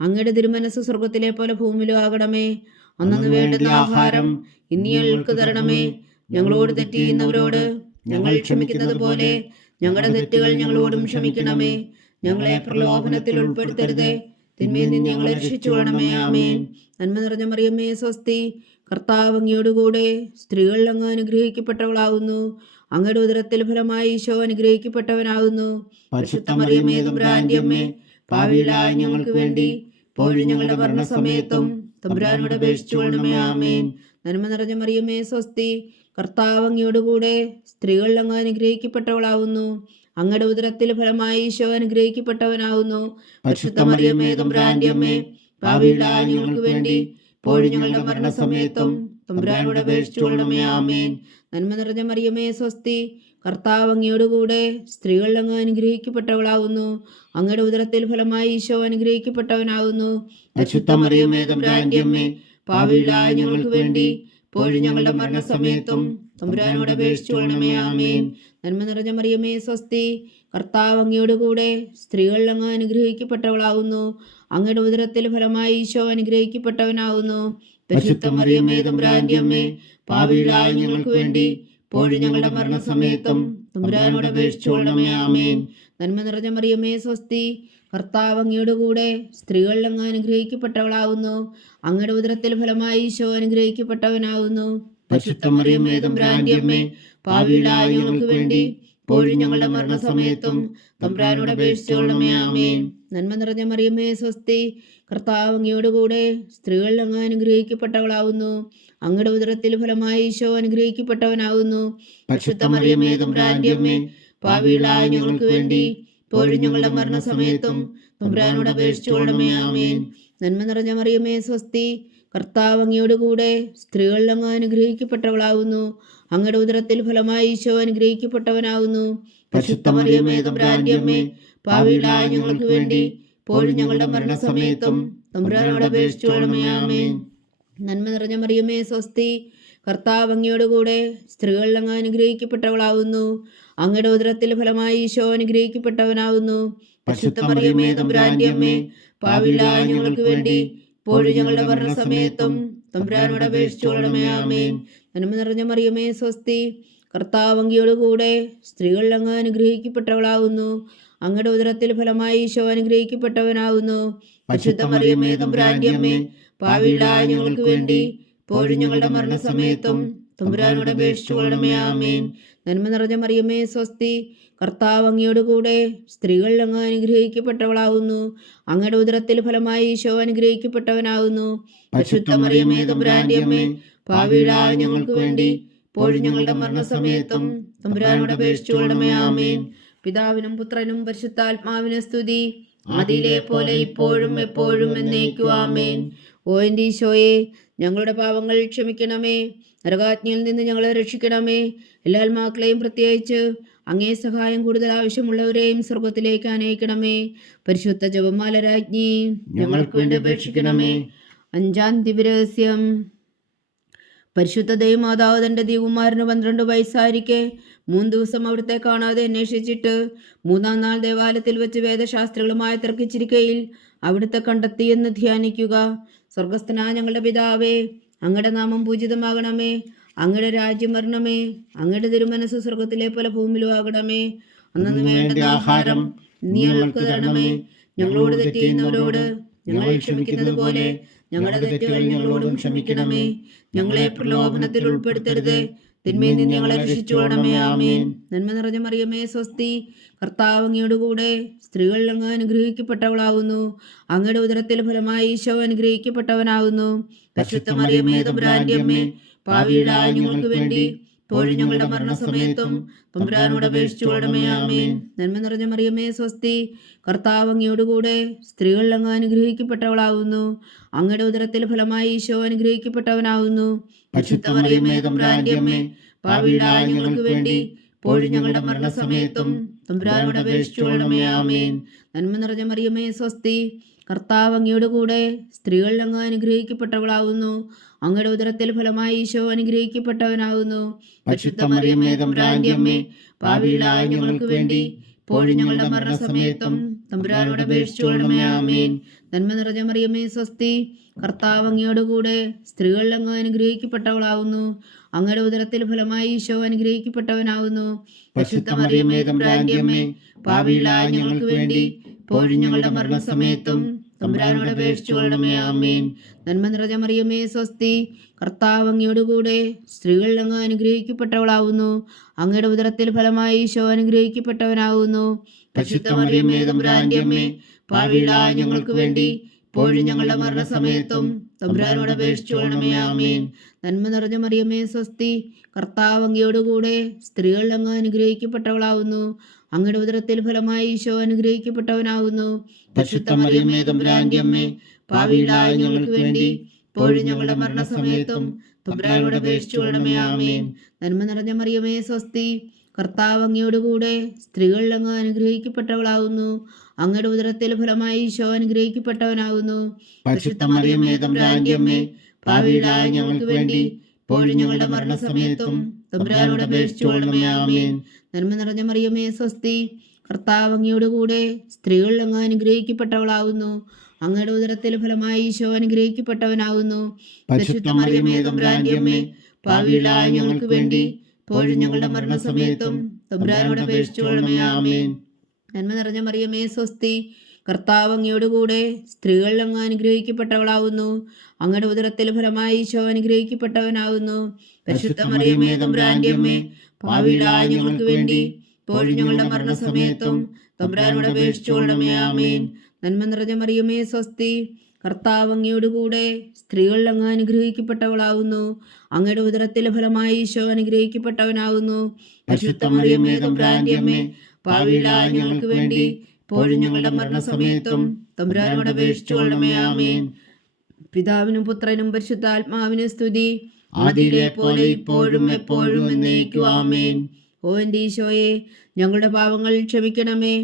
അങ്ങയുടെ തിരുമനസ് സ്വർഗത്തിലെ പോലെ ഭൂമിയിലും ആകണമേ. അന്നു വേണ്ടുന്ന ആഹാരം ഇന്ന് ഞങ്ങൾക്ക് തരണമേ. ഞങ്ങളോട് തെറ്റ് ചെയ്യുന്നവരോട് ഞങ്ങൾ ക്ഷമിക്കുന്നത് പോലെ ഞങ്ങളുടെ തെറ്റുകൾ ഞങ്ങളോടും ക്ഷമിക്കണമേ. ഞങ്ങളെ പ്രലോഭനത്തിൽ ഉൾപ്പെടുത്തരുതേ, തിന്മയിൽ നിന്ന് ഞങ്ങളെ രക്ഷിച്ചുകൊള്ളണമേ. ആമേൻ. നന്മ നിറഞ്ഞ മറിയമേ സ്വസ്തി, കർത്താവ് അങ്ങയോടുകൂടെ സ്ത്രീകൾ അങ്ങ് അനുഗ്രഹിക്കപ്പെട്ടവളാകുന്നു. അങ്ങയുടെ ഉദരത്തിൽ ഫലമായി ഈശോ അനുഗ്രഹിക്കപ്പെട്ടവനാകുന്നു. പരിശുദ്ധ മറിയമേ തമ്പുരാന്റെ അമ്മേ, പാപികളായ ഞങ്ങൾക്ക് വേണ്ടി ഇപ്പോഴും ഞങ്ങളുടെ മരണസമയത്തും തമ്പുരാനോട് അപേക്ഷിച്ചുകൊള്ളണമേ. ആമേൻ. നന്മ നിറഞ്ഞ മറിയമേ സ്വസ്തി, കർത്താവ് അങ്ങയോടുകൂടെ സ്ത്രീകൾ അങ്ങ് അനുഗ്രഹിക്കപ്പെട്ടവളാകുന്നു. അങ്ങയുടെ ഉദരത്തിൽ ഫലമായി ഈശോ അനുഗ്രഹിക്കപ്പെട്ടവനാകുന്നു. പരിശുദ്ധ മറിയമേ തമ്പുരാന്റെ അമ്മേ, പാപികളായ ഞങ്ങൾക്ക് വേണ്ടി ഇപ്പോഴും ഞങ്ങളുടെ മരണസമയത്തും തമ്പുരാനോട് അപേക്ഷിച്ചുകൊള്ളണമേ. ആമേൻ. നന്മ നിറഞ്ഞ മറിയമേ സ്വസ്തി, കർത്താവ് അങ്ങയോടുകൂടെ സ്ത്രീകൾ അങ്ങ് അനുഗ്രഹിക്കപ്പെട്ടവളാകുന്നു. അങ്ങയുടെ ഉദരത്തിൽ ഫലമായി ഈശോ അനുഗ്രഹിക്കപ്പെട്ടവനാകുന്നു. പരിശുദ്ധ മറിയമേ തമ്പുരാന്റെ അമ്മേ, പാപികളായ ഞങ്ങൾക്ക് വേണ്ടി ഇപ്പോഴും ഞങ്ങളുടെ മരണസമയത്തും തമ്പുരാനോട് അപേക്ഷിച്ചുകൊള്ളണമേ. ആമേൻ. നന്മ നിറഞ്ഞ മറിയമേ സ്വസ്തി, കർത്താവ് അങ്ങയോടുകൂടെ സ്ത്രീകൾ അങ്ങ് അനുഗ്രഹിക്കപ്പെട്ടവളാകുന്നു. അങ്ങയുടെ ഉദരത്തിൽ ഫലമായി ഈശോ അനുഗ്രഹിക്കപ്പെട്ടവനാകുന്നു. പരിശുദ്ധ മറിയമേ തമ്പുരാന്റെ അമ്മേ, പാപികളായ ഞങ്ങൾക്ക് വേണ്ടി ഇപ്പോഴും ഞങ്ങളുടെ മരണസമയത്തും തമ്പുരാനോട് അപേക്ഷിച്ചുകൊള്ളണമേ. ആമേൻ. നന്മ നിറഞ്ഞ മറിയമേ സ്വസ്തി, കർത്താവ് അങ്ങയോടുകൂടെ സ്ത്രീകൾ അങ്ങ് അനുഗ്രഹിക്കപ്പെട്ടവളാകുന്നു. അങ്ങയുടെ ഉദരത്തിൽ ഫലമായി ഈശോ അനുഗ്രഹിക്കപ്പെട്ടവനാകുന്നു. പരിശുദ്ധ മറിയമേ തമ്പുരാന്റെ അമ്മേ, പാപികളായ ഞങ്ങൾക്ക് വേണ്ടി ഇപ്പോഴും ഞങ്ങളുടെ മരണസമയത്തും തമ്പുരാനോട് അപേക്ഷിച്ചുകൊള്ളണമേ. ആമേൻ. നന്മ നിറഞ്ഞ മറിയമേ സ്വസ്തി, കർത്താവ് അങ്ങയോടുകൂടെ സ്ത്രീകൾ അങ്ങ് അനുഗ്രഹിക്കപ്പെട്ടവളാകുന്നു. അങ്ങയുടെ ഉദരത്തിൽ ഫലമായി ഈശോ അനുഗ്രഹിക്കപ്പെട്ടവനാകുന്നു. പരിശുദ്ധ മറിയമേ തമ്പുരാന്റെ അമ്മേ, പാപികളായ ഞങ്ങൾക്ക് വേണ്ടി ഇപ്പോഴും ഞങ്ങളുടെ മരണസമയത്തും തമ്പുരാനോട് അപേക്ഷിച്ചുകൊള്ളണമേ. ആമേൻ. നന്മ നിറഞ്ഞ മറിയമേ സ്വസ്തി, കർത്താവ് അങ്ങയോടുകൂടെ സ്ത്രീകൾ അങ്ങ് അനുഗ്രഹിക്കപ്പെട്ടവളാകുന്നു. അങ്ങയുടെ ഉദരത്തിൽ ഫലമായി ഈശോ അനുഗ്രഹിക്കപ്പെട്ടവനാകുന്നു. പരിശുദ്ധ മറിയമേ തമ്പുരാന്റെ അമ്മേ, പാപികളായ ഞങ്ങൾക്ക് വേണ്ടി ഇപ്പോഴും ഞങ്ങളുടെ മരണസമയത്തും തമ്പുരാനോട് അപേക്ഷിച്ചുകൊള്ളണമേ. ആമേൻ. നന്മ നിറഞ്ഞ മറിയമേ സ്വസ്തി, കർത്താവ് അങ്ങയോടുകൂടെ സ്ത്രീകൾ അങ്ങ് അനുഗ്രഹിക്കപ്പെട്ടവളാകുന്നു. അങ്ങയുടെ ഉദരത്തിൽ ഫലമായി ഈശോ അനുഗ്രഹിക്കപ്പെട്ടവനാകുന്നു. പരിശുദ്ധ മറിയമേ തമ്പുരാന്റെ അമ്മേ, പാപികളായ ഞങ്ങൾക്ക് വേണ്ടി ഇപ്പോഴും ഞങ്ങളുടെ മരണസമയത്തും തമ്പുരാനോട് അപേക്ഷിച്ചുകൊള്ളണമേ. ആമേൻ. നന്മ നിറഞ്ഞ മറിയമേ സ്വസ്തി, കർത്താവ് അങ്ങയോടുകൂടെ സ്ത്രീകൾ അങ്ങ് അനുഗ്രഹിക്കപ്പെട്ടവളാകുന്നു. അങ്ങയുടെ ഉദരത്തിൽ ഫലമായി ഈശോ അനുഗ്രഹിക്കപ്പെട്ടവനാകുന്നു. പരിശുദ്ധ മറിയമേ തമ്പുരാന്റെ അമ്മേ, പാപികളായ ഞങ്ങൾക്ക് വേണ്ടി ഇപ്പോഴും ഞങ്ങളുടെ മരണസമയത്തും തമ്പുരാനോട് അപേക്ഷിച്ചുകൊള്ളണമേ. ആമേൻ. നന്മ നിറഞ്ഞ മറിയമേ സ്വസ്തി, കർത്താവ് അങ്ങയോടുകൂടെ സ്ത്രീകൾ അങ്ങ് അനുഗ്രഹിക്കപ്പെട്ടവളാകുന്നു. അങ്ങയുടെ ഉദരത്തിൽ ഫലമായി ഈശോ അനുഗ്രഹിക്കപ്പെട്ടവനാകുന്നു. പരിശുദ്ധ മറിയമേ തമ്പുരാന്റെ അമ്മേ, പാപികളായ ഞങ്ങൾക്ക് വേണ്ടി ഇപ്പോഴും ഞങ്ങളുടെ മരണസമയത്തും തമ്പുരാനോട് അപേക്ഷിച്ചുകൊള്ളണമേ. ആമേൻ. പിതാവിനും പുത്രനും പരിശുദ്ധാത്മാവിനും സ്തുതി, ആദിയിലെ പോലെ ഇപ്പോഴും എപ്പോഴും എന്നേക്കും. ആമേൻ. ഓ എൻ്റെ ഈശോയെ, ഞങ്ങളുടെ പാപങ്ങൾ ക്ഷമിക്കണമേ. നരകാജ്ഞയിൽ നിന്ന് ഞങ്ങളെ രക്ഷിക്കണമേ. എല്ലാ ആത്മാക്കളെയും പ്രത്യേകിച്ച് അങ്ങേ സഹായം കൂടുതൽ ആവശ്യമുള്ളവരെയും സ്വർഗത്തിലേക്ക് അനയിക്കണമേ. പരിശുദ്ധ ജപമാല രാജ്ഞി, ഞങ്ങൾക്ക് വേണ്ടി അപേക്ഷിക്കണമേ. 5-ാം ദിവ്യരഹസ്യം. പരിശുദ്ധ ദൈവമാതാവ് തൻ്റെ ദിവകുമാരന് 12 വയസ്സായിരിക്കെ 3 ദിവസം അവിടുത്തെ കാണാതെ അന്വേഷിച്ചിട്ട് 3-ാം നാൾ ദേവാലയത്തിൽ വെച്ച് വേദശാസ്ത്രികളുമായി തർക്കിച്ചിരിക്കയിൽ അവിടുത്തെ കണ്ടെത്തിയെന്ന് ധ്യാനിക്കുക. സ്വർഗസ്ഥനായ ഞങ്ങളുടെ പിതാവേ, അങ്ങയുടെ നാമം പൂജിതമാകണമേ. അങ്ങയുടെ രാജ്യം വരണമേ. അങ്ങയുടെ തിരുമനസ് സ്വർഗത്തിലെ പോലെ ഭൂമിയിലും ആകണമേ. അന്നു വേണ്ട ആഹാരം നീ ഞങ്ങൾക്ക് തരണമേ. ഞങ്ങളോട് തെറ്റ് ചെയ്യുന്നവരോട് ഞങ്ങൾ ക്ഷമിക്കുന്നത് പോലെ ഞങ്ങളുടെ തെറ്റുകൾ ഞങ്ങളോടും ക്ഷമിക്കണമേ. ഞങ്ങളെ പ്രലോഭനത്തിൽ ഉൾപ്പെടുത്തരുത്, തിന്മയിൽ നിന്ന് ഞങ്ങളെ രക്ഷിച്ചുകൊള്ളണമേ. ആമേൻ. നന്മ നിറഞ്ഞ മറിയമേ സ്വസ്തി, കർത്താവ് അങ്ങയോടുകൂടെ സ്ത്രീകൾ അങ്ങ് അനുഗ്രഹിക്കപ്പെട്ടവളാകുന്നു. അങ്ങയുടെ ഉദരത്തിൽ ഫലമായി ഈശോ അനുഗ്രഹിക്കപ്പെട്ടവനാകുന്നു. പരിശുദ്ധ മറിയമേ തമ്പുരാന്റെ അമ്മേ, പാപികളായ ഞങ്ങൾക്ക് വേണ്ടി ഇപ്പോഴും ഞങ്ങളുടെ മരണസമയത്തും തമ്പുരാനോട് അപേക്ഷിച്ചുകൊള്ളണമേ. ആമേൻ. നന്മ നിറഞ്ഞ മറിയമേ സ്വസ്തി, കർത്താവ് അങ്ങയോടുകൂടെ സ്ത്രീകളിൽ അങ്ങ് അനുഗ്രഹിക്കപ്പെട്ടവളാവുന്നു. അങ്ങയുടെ ഉദരത്തിൽ ഫലമായി ഈശോ അനുഗ്രഹിക്കപ്പെട്ടവനാവുന്നു. പരിശുദ്ധ മറിയമേ തമ്പുരാന്റെ അമ്മേ, പാപികളായ ഞങ്ങൾക്ക് വേണ്ടി ഇപ്പോഴും ഞങ്ങളുടെ മരണസമയത്തും തമ്പുരാനോട് അപേക്ഷിച്ചുകൊള്ളണമേ. ആമേൻ. നന്മ നിറഞ്ഞ മറിയമേ സ്വസ്തി, കർത്താവ് അങ്ങയോടുകൂടെ സ്ത്രീകളിൽ അങ്ങ് അനുഗ്രഹിക്കപ്പെട്ടവളാവുന്നു. അങ്ങയുടെ ഉദരത്തിൽ ഫലമായി ഈശോ അനുഗ്രഹിക്കപ്പെട്ടവനാവുന്നു. പരിശുദ്ധ മറിയമേ തമ്പുരാന്റെ അമ്മേ, പാപികളായ ഞങ്ങൾക്ക് വേണ്ടി ഇപ്പോഴും ഞങ്ങളുടെ മരണസമയത്തും തമ്പുരാനോട് അപേക്ഷിച്ചുകൊള്ളണമേ. ആമേൻ. നന്മ നിറഞ്ഞ മറിയമേ സ്വസ്തി, കർത്താവ് അങ്ങയോടുകൂടെ സ്ത്രീകളിൽ അങ്ങ് അനുഗ്രഹിക്കപ്പെട്ടവളാവുന്നു. അങ്ങയുടെ ഉദരത്തിൽ ഫലമായി ഈശോ അനുഗ്രഹിക്കപ്പെട്ടവനാവുന്നു. പരിശുദ്ധ മറിയമേ തമ്പുരാന്റെ അമ്മേ, പാപികളായ ഞങ്ങൾക്ക് വേണ്ടി ഇപ്പോഴും ഞങ്ങളുടെ മരണസമയത്തും തമ്പുരാനോട് അപേക്ഷിച്ചുകൊള്ളണമേ. ആമേൻ. നന്മ നിറഞ്ഞ മറിയമേ സ്വസ്തി, കർത്താവ് അങ്ങയോടുകൂടെ സ്ത്രീകളിൽ അങ്ങ് അനുഗ്രഹിക്കപ്പെട്ടവളാവുന്നു. അങ്ങയുടെ ഉദരത്തിൽ ഫലമായി ഈശോ അനുഗ്രഹിക്കപ്പെട്ടവനാവുന്നു. പരിശുദ്ധ മറിയമേ തമ്പുരാന്റെ അമ്മേ, പാപികളായ ഞങ്ങൾക്ക് വേണ്ടി ഇപ്പോഴും ഞങ്ങളുടെ മരണസമയത്തും തമ്പുരാനോട് അപേക്ഷിച്ചുകൊള്ളണമേ. ആമേൻ. നന്മ നിറഞ്ഞ മറിയമേ സ്വസ്തി, കർത്താവ് അങ്ങയോടുകൂടെ സ്ത്രീകളിൽ അങ്ങ് അനുഗ്രഹിക്കപ്പെട്ടവളാവുന്നു. അങ്ങയുടെ ഉദരത്തിൽ ഫലമായി ഈശോ അനുഗ്രഹിക്കപ്പെട്ടവനാവുന്നു. പരിശുദ്ധ മറിയമേ തമ്പുരാന്റെ അമ്മേ, പാപികളായ ഞങ്ങൾക്ക് വേണ്ടി ഇപ്പോഴും ഞങ്ങളുടെ മരണസമയത്തും തമ്പുരാനോട് അപേക്ഷിച്ചുകൊള്ളണമേ. ആമേൻ. നന്മ നിറഞ്ഞ മറിയമേ സ്വസ്തി, കർത്താവ് അങ്ങയോടുകൂടെ സ്ത്രീകളിൽ അങ്ങ് അനുഗ്രഹിക്കപ്പെട്ടവളാവുന്നു. അങ്ങയുടെ ഉദരത്തിൽ ഫലമായി ഈശോ അനുഗ്രഹിക്കപ്പെട്ടവനാകുന്നു. പരിശുദ്ധ മറിയമേ തമ്പുരാന്റെ അമ്മേ, പാപികളായ ഞങ്ങൾക്ക് വേണ്ടി ഇപ്പോഴും ഞങ്ങളുടെ മരണസമയത്തും തമ്പുരാനോട് അപേക്ഷിച്ചുകൊള്ളണമേ. ആമേൻ. നന്മ നിറഞ്ഞ മറിയമേ സ്വസ്തി, കർത്താവ് അങ്ങയോടുകൂടെ സ്ത്രീകളിൽ അങ്ങ് അനുഗ്രഹിക്കപ്പെട്ടവളാവുന്നു. അങ്ങയുടെ ഉദരത്തിൽ ഫലമായി ഈശോ അനുഗ്രഹിക്കപ്പെട്ടവനാകുന്നു. പരിശുദ്ധ മറിയമേ തമ്പുരാന്റെ അമ്മേ, പാപികളായ ഞങ്ങൾക്ക് വേണ്ടി ഇപ്പോഴും ഞങ്ങളുടെ മരണസമയത്തും തമ്പുരാനോട് അപേക്ഷിച്ചുകൊള്ളണമേ. ആമേൻ. നന്മ നിറഞ്ഞ മറിയമേ സ്വസ്തി, കർത്താവ് അങ്ങയോടുകൂടെ സ്ത്രീകളിൽ അങ്ങ് അനുഗ്രഹിക്കപ്പെട്ടവളാവുന്നു. അങ്ങയുടെ ഉദരത്തിൽ ഫലമായി ഈശോ അനുഗ്രഹിക്കപ്പെട്ടവനാകുന്നു. പരിശുദ്ധ മറിയമേ തമ്പുരാന്റെ അമ്മേ, പാപികളായ ഞങ്ങൾക്ക് വേണ്ടി ഇപ്പോഴും ഞങ്ങളുടെ മരണസമയത്തും തമ്പുരാനോട് അപേക്ഷിച്ചുകൊള്ളണമേ. ആമേൻ. നന്മ നിറഞ്ഞ മറിയമേ സ്വസ്തി, കർത്താവ് അങ്ങയോടുകൂടെ സ്ത്രീകളിൽ അങ്ങ് അനുഗ്രഹിക്കപ്പെട്ടവളാവുന്നു. അങ്ങയുടെ ഉദരത്തിൽ ഫലമായി ഈശോ അനുഗ്രഹിക്കപ്പെട്ടവനാകുന്നു. പരിശുദ്ധ മറിയമേ തമ്പുരാന്റെ അമ്മേ, പാപികളായ ഞങ്ങൾക്ക് വേണ്ടി ഇപ്പോഴും ഞങ്ങളുടെ മരണസമയത്തും തമ്പുരാനോട് അപേക്ഷിച്ചുകൊള്ളണമേ. ആമേൻ. പിതാവിനും പുത്രനും പരിശുദ്ധാത്മാവിനും സ്തുതി, ആദിയിലെ പോലെ ഇപ്പോഴും എപ്പോഴും എന്നേക്കും. ആമേൻ. ഓ എൻ്റെ ഈശോയെ, ഞങ്ങളുടെ പാപങ്ങൾ ക്ഷമിക്കണമേ.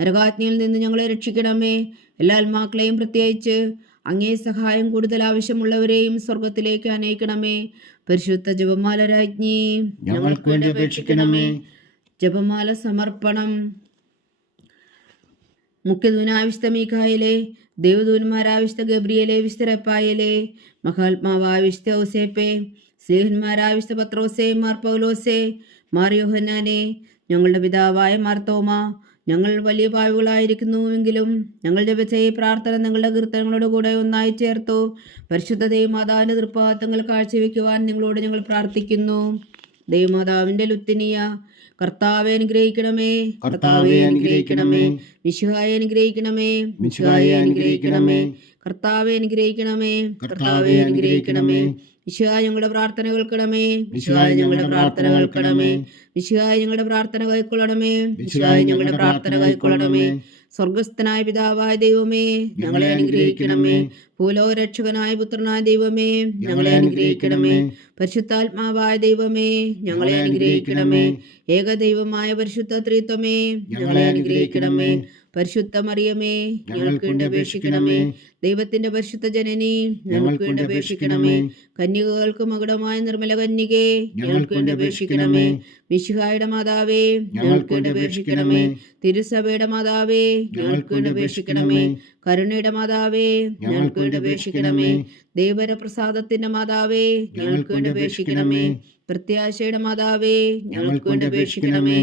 നരകാഗ്നിയിൽ നിന്ന് ഞങ്ങളെ രക്ഷിക്കണമേ. എല്ലാ ആത്മാക്കളെയും പ്രത്യേകിച്ച് അങ്ങേ സഹായം കൂടുതൽ ആവശ്യമുള്ളവരെയും സ്വർഗത്തിലേക്ക് അനയിക്കണമേ. പരിശുദ്ധ ജപമാല രാജ്ഞി, ഞങ്ങൾക്ക് വേണ്ടി അപേക്ഷിക്കണമേ. ജപമാല സമർപ്പണം. മുഖ്യദൂനാവിശുദ്ധ മീഖായേലേ, ദേവദൂന്മാരാവിശുദ്ധ ഗബ്രിയേലേ, വിശുദ്ധ റഫായേലേ, മഹാത്മാവാവിശുദ്ധ ഔസേപ്പേ, സ്നേഹന്മാരാവിശുദ്ധ പത്രോസേ, മാർ പൗലോസേ, മാർ യോഹന്നാനെ, ഞങ്ങളുടെ പിതാവായ മാർത്തോമ, ഞങ്ങൾ വലിയ പാവികളായിരിക്കുന്നുവെങ്കിലും ഞങ്ങൾ ജപിച്ച ഈ പ്രാർത്ഥന നിങ്ങളുടെ കീർത്തനങ്ങളോട് കൂടെ ഒന്നായി ചേർത്തു പരിശുദ്ധ ദൈവമാതാവിന്റെ തൃപ്പാദങ്ങൾ കാഴ്ചവെക്കുവാൻ നിങ്ങളോട് ഞങ്ങൾ പ്രാർത്ഥിക്കുന്നു. ദൈവമാതാവിന്റെ ലുത്തിനിയ, കർത്താവെ അനുഗ്രഹിക്കണമേ, കർത്താവെ അനുഗ്രഹിക്കണമേ. മിശിഹായെ അനുഗ്രഹിക്കണമേ, മിശിഹായെ അനുഗ്രഹിക്കണമേ. കർത്താവെ അനുഗ്രഹിക്കണമേ, കർത്താവെ അനുഗ്രഹിക്കണമേ. മിശിഹായ ഞങ്ങളുടെ പ്രാർത്ഥന കേൾക്കണമേ, മിശിഹായ ഞങ്ങളുടെ പ്രാർത്ഥന കേൾക്കണമേ. മിശിഹായ ഞങ്ങളുടെ പ്രാർത്ഥന കൈക്കൊള്ളണമേ, മിശിഹായ ഞങ്ങളുടെ പ്രാർത്ഥന കൈക്കൊള്ളണമേ. സ്വർഗസ്ഥനായ പിതാവായ ദൈവമേ, ഞങ്ങളെ അനുഗ്രഹിക്കണമേ. ഭൂലോകരക്ഷകനായ പുത്രനായ ദൈവമേ, ഞങ്ങളെ അനുഗ്രഹിക്കണമേ. പരിശുദ്ധാത്മാവായ ദൈവമേ, ഞങ്ങളെ അനുഗ്രഹിക്കണമേ. ഏകദൈവമായ പരിശുദ്ധ ത്രിത്വമേ, ഞങ്ങളെ അനുഗ്രഹിക്കണമേ. പരിശുദ്ധ മറിയമേ, ഞങ്ങൾക്ക് വേണ്ടി അപേക്ഷിക്കണമേ. ദൈവത്തിന്റെ പരിശുദ്ധ ജനനി, ഞങ്ങൾക്ക് വേണ്ടി അപേക്ഷിക്കണമേ. കന്യകകൾക്ക് മകുടമായ നിർമ്മല കന്യകേ, ഞങ്ങൾക്ക് വേണ്ടി അപേക്ഷിക്കണമേ. മിശിഹായുടെ മാതാവേ, ഞങ്ങൾക്ക് വേണ്ടി അപേക്ഷിക്കണമേ. തിരുസഭയുടെ മാതാവേ, ഞങ്ങൾക്ക് വേണ്ടി അപേക്ഷിക്കണമേ. കരുണയുടെ മാതാവേ, ഞങ്ങൾക്ക് വേണ്ടി അപേക്ഷിക്കണമേ. ദൈവരപ്രസാദത്തിന്റെ മാതാവേ, ഞങ്ങൾക്ക് വേണ്ടി അപേക്ഷിക്കണമേ. പ്രത്യാശയുടെ മാതാവേ, ഞങ്ങൾക്ക് വേണ്ടി അപേക്ഷിക്കണമേ.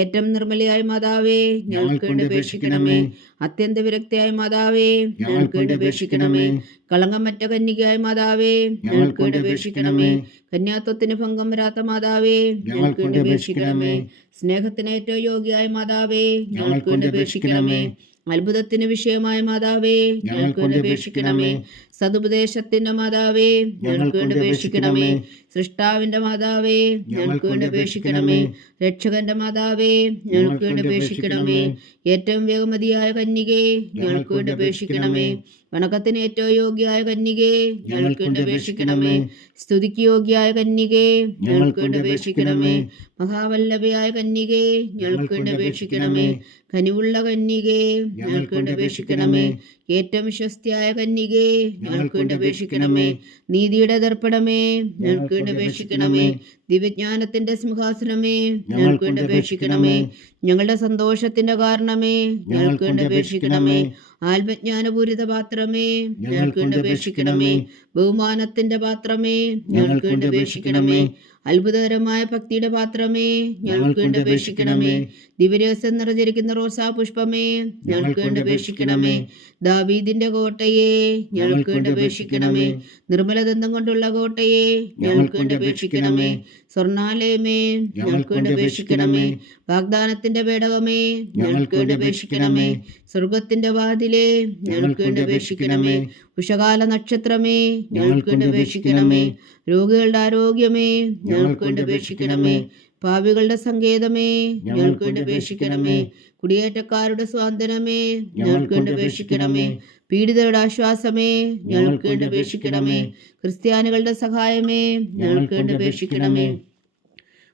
ഏറ്റവും നിർമ്മലയായ മാതാവേ, ഞങ്ങൾക്ക് വേണ്ടി അപേക്ഷിക്കണമേ. അത്യന്ത വിരക്തിയായ മാതാവേ, ഞങ്ങൾക്ക് വേണ്ടി അപേക്ഷിക്കണമേ. കളങ്കമറ്റ കന്യകയായ മാതാവേ, ഞങ്ങൾക്ക് വേണ്ടി അപേക്ഷിക്കണമേ. കന്യാത്വത്തിന് ഭംഗം വരാത്ത മാതാവേ, ഞങ്ങൾക്ക് വേണ്ടി അപേക്ഷിക്കണമേ. സ്നേഹത്തിന് ഏറ്റവും യോഗ്യയായ മാതാവേ, ഞങ്ങൾക്ക് വേണ്ടി അപേക്ഷിക്കണമേ. അത്ഭുതത്തിന് വിഷയമായ മാതാവേ, ഞങ്ങൾക്ക് വേണ്ടി അപേക്ഷിക്കണമേ. സതുപദേശത്തിന്റെ മാതാവേ ഞങ്ങൾക്ക് വേണ്ടി അപേക്ഷിക്കണമേ. സൃഷ്ടാവിന്റെ മാതാവേ ഞങ്ങൾക്ക് വേണ്ടി അപേക്ഷിക്കണമേ. രക്ഷകന്റെ മാതാവേ ഞങ്ങൾക്ക് വേണ്ടി അപേക്ഷിക്കണമേ. ഏറ്റവും വേഗമതിയായ കന്യകേ ഞങ്ങൾക്ക് വേണ്ടി അപേക്ഷിക്കണമേ. വണക്കത്തിന് ഏറ്റവും യോഗ്യയായ കന്യകേ ഞങ്ങൾക്ക് വേണ്ടി അപേക്ഷിക്കണമേ. സ്തുതിക്ക് യോഗ്യയായ കന്യകേ ഞങ്ങൾക്ക് വേണ്ടി അപേക്ഷിക്കണമേ. മഹാവല്ലഭയായ കന്യകേ ഞങ്ങൾക്ക് വേണ്ടി അപേക്ഷിക്കണമേ. കനിവുള്ള കന്യകേ ഞങ്ങൾക്ക് വേണ്ടി അപേക്ഷിക്കണമേ. ഏറ്റവും വിശ്വസ്തയായ കന്യകേ ഞങ്ങൾക്ക് വേണ്ടി അപേക്ഷിക്കണമേ. നീതിയുടെ ദർപ്പണമേ ഞങ്ങൾക്ക് വേണ്ടി അപേക്ഷിക്കണമേ. ദിവ്യജ്ഞാനത്തിന്റെ സിംഹാസനമേ ഞങ്ങൾക്ക് വേണ്ടി അപേക്ഷിക്കണമേ. ഞങ്ങളുടെ സന്തോഷത്തിന്റെ കാരണമേ ഞങ്ങൾക്ക് വേണ്ടി അപേക്ഷിക്കണമേ. ആത്മജ്ഞാനപൂരിത പാത്രമേ ഞങ്ങൾക്ക് വേണ്ടി അപേക്ഷിക്കണമേ. ബഹുമാനത്തിന്റെ പാത്രമേ ഞങ്ങൾക്ക് വേണ്ടി അപേക്ഷിക്കണമേ. അത്ഭുതകരമായ ഭക്തിയുടെ പാത്രമേ ഞങ്ങൾക്ക് വേണ്ടി അപേക്ഷിക്കണമേ. ദിവരസം നിറഞ്ഞിരിക്കുന്ന റോസാ പുഷ്പമേ ഞങ്ങൾക്ക് വേണ്ടി അപേക്ഷിക്കണമേ. ദാവീദിന്റെ കോട്ടയെ ഞങ്ങൾക്ക് വേണ്ടി അപേക്ഷിക്കണമേ. നിർമ്മലദന്തം കൊണ്ടുള്ള കോട്ടയെ ഞങ്ങൾക്ക് വേണ്ടി അപേക്ഷിക്കണമേ. സ്വർണാലയമേ ഞങ്ങൾക്ക് വേണ്ടി അപേക്ഷിക്കണമേ. വാഗ്ദാനത്തിന്റെ പേടകമേ ഞങ്ങൾക്ക് വേണ്ടി അപേക്ഷിക്കണമേ. സ്വർഗത്തിന്റെ വാതിലേ ഞങ്ങൾക്ക് വേണ്ടി അപേക്ഷിക്കണമേ. ഉഷകാല നക്ഷത്രമേ ഞങ്ങൾക്ക് വേണ്ടി അപേക്ഷിക്കണമേ. രോഗികളുടെ ആരോഗ്യമേ ഞങ്ങൾക്ക് വേണ്ടി അപേക്ഷിക്കണമേ. പാപികളുടെ സങ്കേതമേ ഞങ്ങൾക്ക് വേണ്ടി അപേക്ഷിക്കണമേ. കുടിയേറ്റക്കാരുടെ സ്വാതന്ത്ര്യമേ ഞങ്ങൾക്ക് വേണ്ടി അപേക്ഷിക്കണമേ. പീഡിതരുടെ ആശ്വാസമേ ഞങ്ങൾക്ക് വേണ്ടി അപേക്ഷിക്കണമേ. ക്രിസ്ത്യാനികളുടെ സഹായമേ ഞങ്ങൾക്ക് വേണ്ടി അപേക്ഷിക്കണമേ.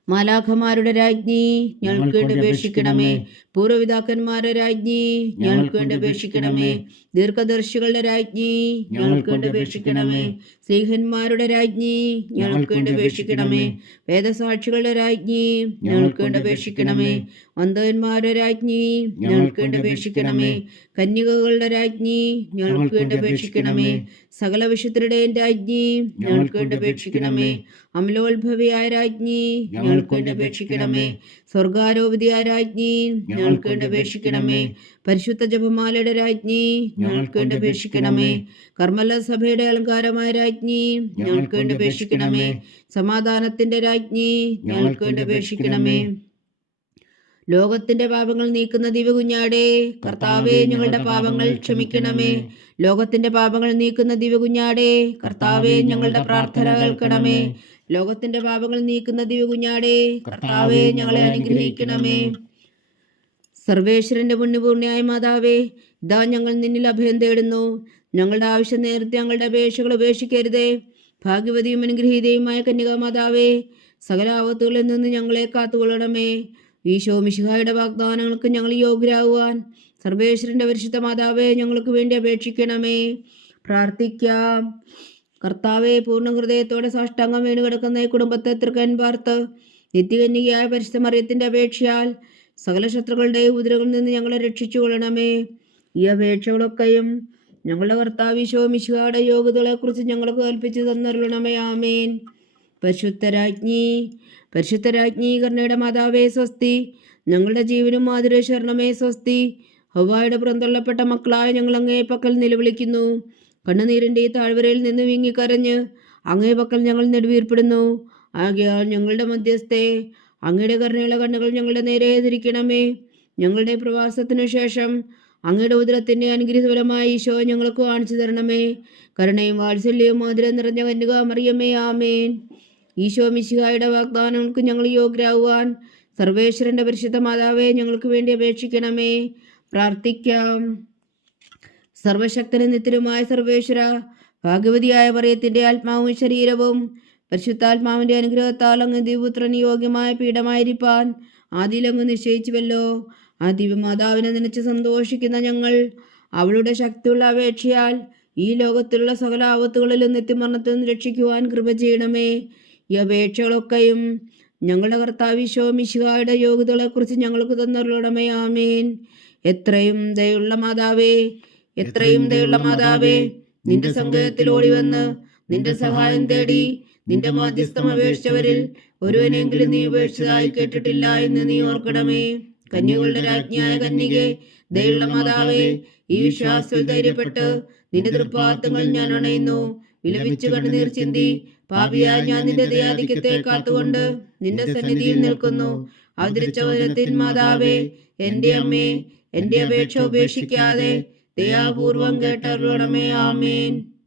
മാലാഖമാരുടെ രാജ്ഞി ഞങ്ങൾക്ക് വേണ്ടി അപേക്ഷിക്കണമേ. പൂർവ്വപിതാക്കന്മാരുടെ രാജ്ഞി ഞങ്ങൾക്ക് വേണ്ടി അപേക്ഷിക്കണമേ. ദീർഘദർശികളുടെ രാജ്ഞി ഞങ്ങൾക്ക് വേണ്ടി അപേക്ഷിക്കണമേ. സ്ലീഹന്മാരുടെ രാജ്ഞി ഞങ്ങൾക്ക് വേണ്ടി അപേക്ഷിക്കണമേ. വേദസാക്ഷികളുടെ രാജ്ഞി ഞങ്ങൾക്ക് വേണ്ടി അപേക്ഷിക്കണമേ. വന്ദകന്മാരുടെ രാജ്ഞി ഞങ്ങൾക്ക് വേണ്ടി അപേക്ഷിക്കണമേ. കന്യകകളുടെ രാജ്ഞി ഞങ്ങൾക്ക് വേണ്ടി അപേക്ഷിക്കണമേ. സകല വിശുദ്ധരുടെയും രാജ്ഞി ഞങ്ങൾക്ക് വേണ്ടി അപേക്ഷിക്കണമേ. അമലോത്ഭവിയായ രാജ്ഞി ഞങ്ങൾക്ക് വേണ്ടി അപേക്ഷിക്കണമേ. സ്വർഗാരോപിതയായ രാജ്ഞി ഞങ്ങൾക്ക് വേണ്ടി അപേക്ഷിക്കണമേ. പരിശുദ്ധ ജപമാലയുടെ രാജ്ഞി ഞങ്ങൾക്ക് വേണ്ടി അപേക്ഷിക്കണമേ. കർമ്മല സഭയുടെ അലങ്കാരമായ രാജ്ഞി ഞങ്ങൾക്ക് വേണ്ടി അപേക്ഷിക്കണമേ. സമാധാനത്തിന്റെ രാജ്ഞി ഞങ്ങൾക്ക് വേണ്ടി അപേക്ഷിക്കണമേ. ലോകത്തിന്റെ പാപങ്ങൾ നീക്കുന്ന ദിവ്യകുഞ്ഞാടേ കർത്താവേ ഞങ്ങളുടെ പാപങ്ങൾ ക്ഷമിക്കണമേ. ലോകത്തിന്റെ പാപങ്ങൾ നീക്കുന്ന ദിവ്യകുഞ്ഞാടേ കർത്താവേ ഞങ്ങളുടെ പ്രാർത്ഥന കേൾക്കണമേ. ലോകത്തിന്റെ പാപങ്ങൾ നീക്കുന്ന ദിവ്യകുഞ്ഞാടേ കർത്താവേ ഞങ്ങളെ അനുഗ്രഹിക്കണമേ. സർവേശ്വരന്റെ പുണ്യപൂർണ്ണയായ മാതാവേ ഇതാ ഞങ്ങൾ നിന്നിൽ അഭയം തേടുന്നു. ഞങ്ങളുടെ ആവശ്യം നേരത്തെ ഞങ്ങളുടെ അപേക്ഷകൾ ഉപേക്ഷിക്കരുതേ. ഭാഗ്യവതിയും അനുഗ്രഹീതയുമായ കന്യകാമാതാവേ സകല ആപത്തുകളിൽ നിന്ന് ഞങ്ങളെ കാത്തുകൊള്ളണമേ. ഈശോ മിശിഹായുടെ വാഗ്ദാനങ്ങൾക്ക് ഞങ്ങൾ യോഗ്യരാകുവാൻ സർവേശ്വരന്റെ പരിശുദ്ധ മാതാവേ ഞങ്ങൾക്ക് വേണ്ടി അപേക്ഷിക്കണമേ. പ്രാർത്ഥിക്കാം. കർത്താവെ പൂർണ്ണ ഹൃദയത്തോടെ സാഷ്ടാംഗം വീണ് കിടക്കുന്ന ഈ കുടുംബത്തെ തൃക്കൻ പാർത്ത് നിത്യകന്യകയായ പരിശുദ്ധ മറിയത്തിന്റെ അപേക്ഷയാൽ സകല ശത്രുക്കളുടെ ഉദരകളിൽ നിന്ന് ഞങ്ങളെ രക്ഷിച്ചു കൊള്ളണമേ. ഈ അപേക്ഷകളൊക്കെയും ഞങ്ങളുടെ കർത്താവ് ഈശോ മിശിഹായുടെ യോഗ്യതകളെ കുറിച്ച് ഞങ്ങൾക്ക് കൽപ്പിച്ചു തന്നരുളണമേ. ആമേൻ. പരിശുദ്ധരാജ്ഞി കരുണയുടെ മാതാവേ സ്വസ്തി. ഞങ്ങളുടെ ജീവനും മാധുര്യ ശരണമേ സ്വസ്തി. ഹവ്വായുടെ പുറന്തള്ളപ്പെട്ട മക്കളായ ഞങ്ങൾ അങ്ങേ പക്കൽ നിലവിളിക്കുന്നു. കണ്ണുനീരിൻ്റെ ഈ താഴ്വരയിൽ നിന്ന് വിങ്ങിക്കരഞ്ഞ് അങ്ങേ പക്കൽ ഞങ്ങൾ നെടുവീർപ്പെടുന്നു. ആകയാൽ ഞങ്ങളുടെ മധ്യസ്ഥെ അങ്ങയുടെ കരുണയുള്ള കണ്ണുകൾ ഞങ്ങളുടെ നേരെ തിരിക്കണമേ. ഞങ്ങളുടെ പ്രവാസത്തിനു ശേഷം അങ്ങയുടെ ഉദരത്തിൻ്റെ അനുഗ്രഹഫലമായ ഈശോ ഞങ്ങൾക്ക് കാണിച്ചു തരണമേ. കരുണയും വാത്സല്യവും മധുരം നിറഞ്ഞ കന്യക മറിയമേ. ആമേൻ. ഈശോ മിശിഹായുടെ വാഗ്ദാനങ്ങൾക്ക് ഞങ്ങൾ യോഗ്യരാകുവാൻ സർവേശ്വരന്റെ പരിശുദ്ധ മാതാവേ ഞങ്ങൾക്ക് വേണ്ടി അപേക്ഷിക്കണമേ. പ്രാർത്ഥിക്കാം. സർവശക്തനും നിത്യനുമായ സർവേശ്വര, ഭാഗ്യവതിയായ മറിയത്തിന്റെ ആത്മാവും ശരീരവും പരിശുദ്ധാത്മാവിന്റെ അനുഗ്രഹത്താൽ അങ്ങ് ദിവ്യപുത്രന് യോഗ്യമായ പീഠമായിരിക്കാൻ ആദിയിലങ്ങ് നിശ്ചയിച്ചുവല്ലോ. ആ ദിവ്യമാതാവിനെ നനച്ച് സന്തോഷിക്കുന്ന ഞങ്ങൾ അവളുടെ ശക്തിയുള്ള അപേക്ഷയാൽ ഈ ലോകത്തിലുള്ള സകല ആപത്തുകളിലും നിത്യമരണത്തിൽ നിന്ന് രക്ഷിക്കുവാൻ കൃപ ചെയ്യണമേ. ഈ അപേക്ഷകളൊക്കെയും ഞങ്ങളുടെ കർത്താവ് ഈശോ മിശിഹായുടെ യോഗ്യതകളെക്കുറിച്ച് ഞങ്ങൾക്ക് തന്നരുളണമേ. ആമേൻ. എത്രയും ദയുള്ള മാതാവേ, നിന്റെ സങ്കേതത്തിൽ ഓടിവന്ന് നിന്റെ സഹായം തേടി നിന്റെ മാധ്യസ്ഥം അപേക്ഷിച്ചവരിൽ ഒരുവനെങ്കിലും നീ ഉപേക്ഷിച്ചതായി കേട്ടിട്ടില്ല എന്ന് നീ ഓർക്കണമേ. കന്യകളുടെ രാജ്ഞിയായ കന്യകേ, ദയുള്ള മാതാവേ, ഈ വിശ്വാസത്തിൽ ധൈര്യപ്പെട്ട് നിന്റെ തൃപ്പാദങ്ങൾ ഞാൻ അണയുന്നു. വിലപിച്ചു കണ്ണുനീർ ചിന്തി പാപിയായ ഞാൻ നിന്റെ ദയാധിക്യത്തെ കാത്തുകൊണ്ട് നിന്റെ സന്നിധിയിൽ നിൽക്കുന്നു. അവതരിച്ച വചനത്തിൻ മാതാവേ, എന്റെ അമ്മേ, എന്റെ അപേക്ഷ ഉപേക്ഷിക്കാതെ ദയാപൂർവം കേട്ടരുളണമേ. ആമേൻ.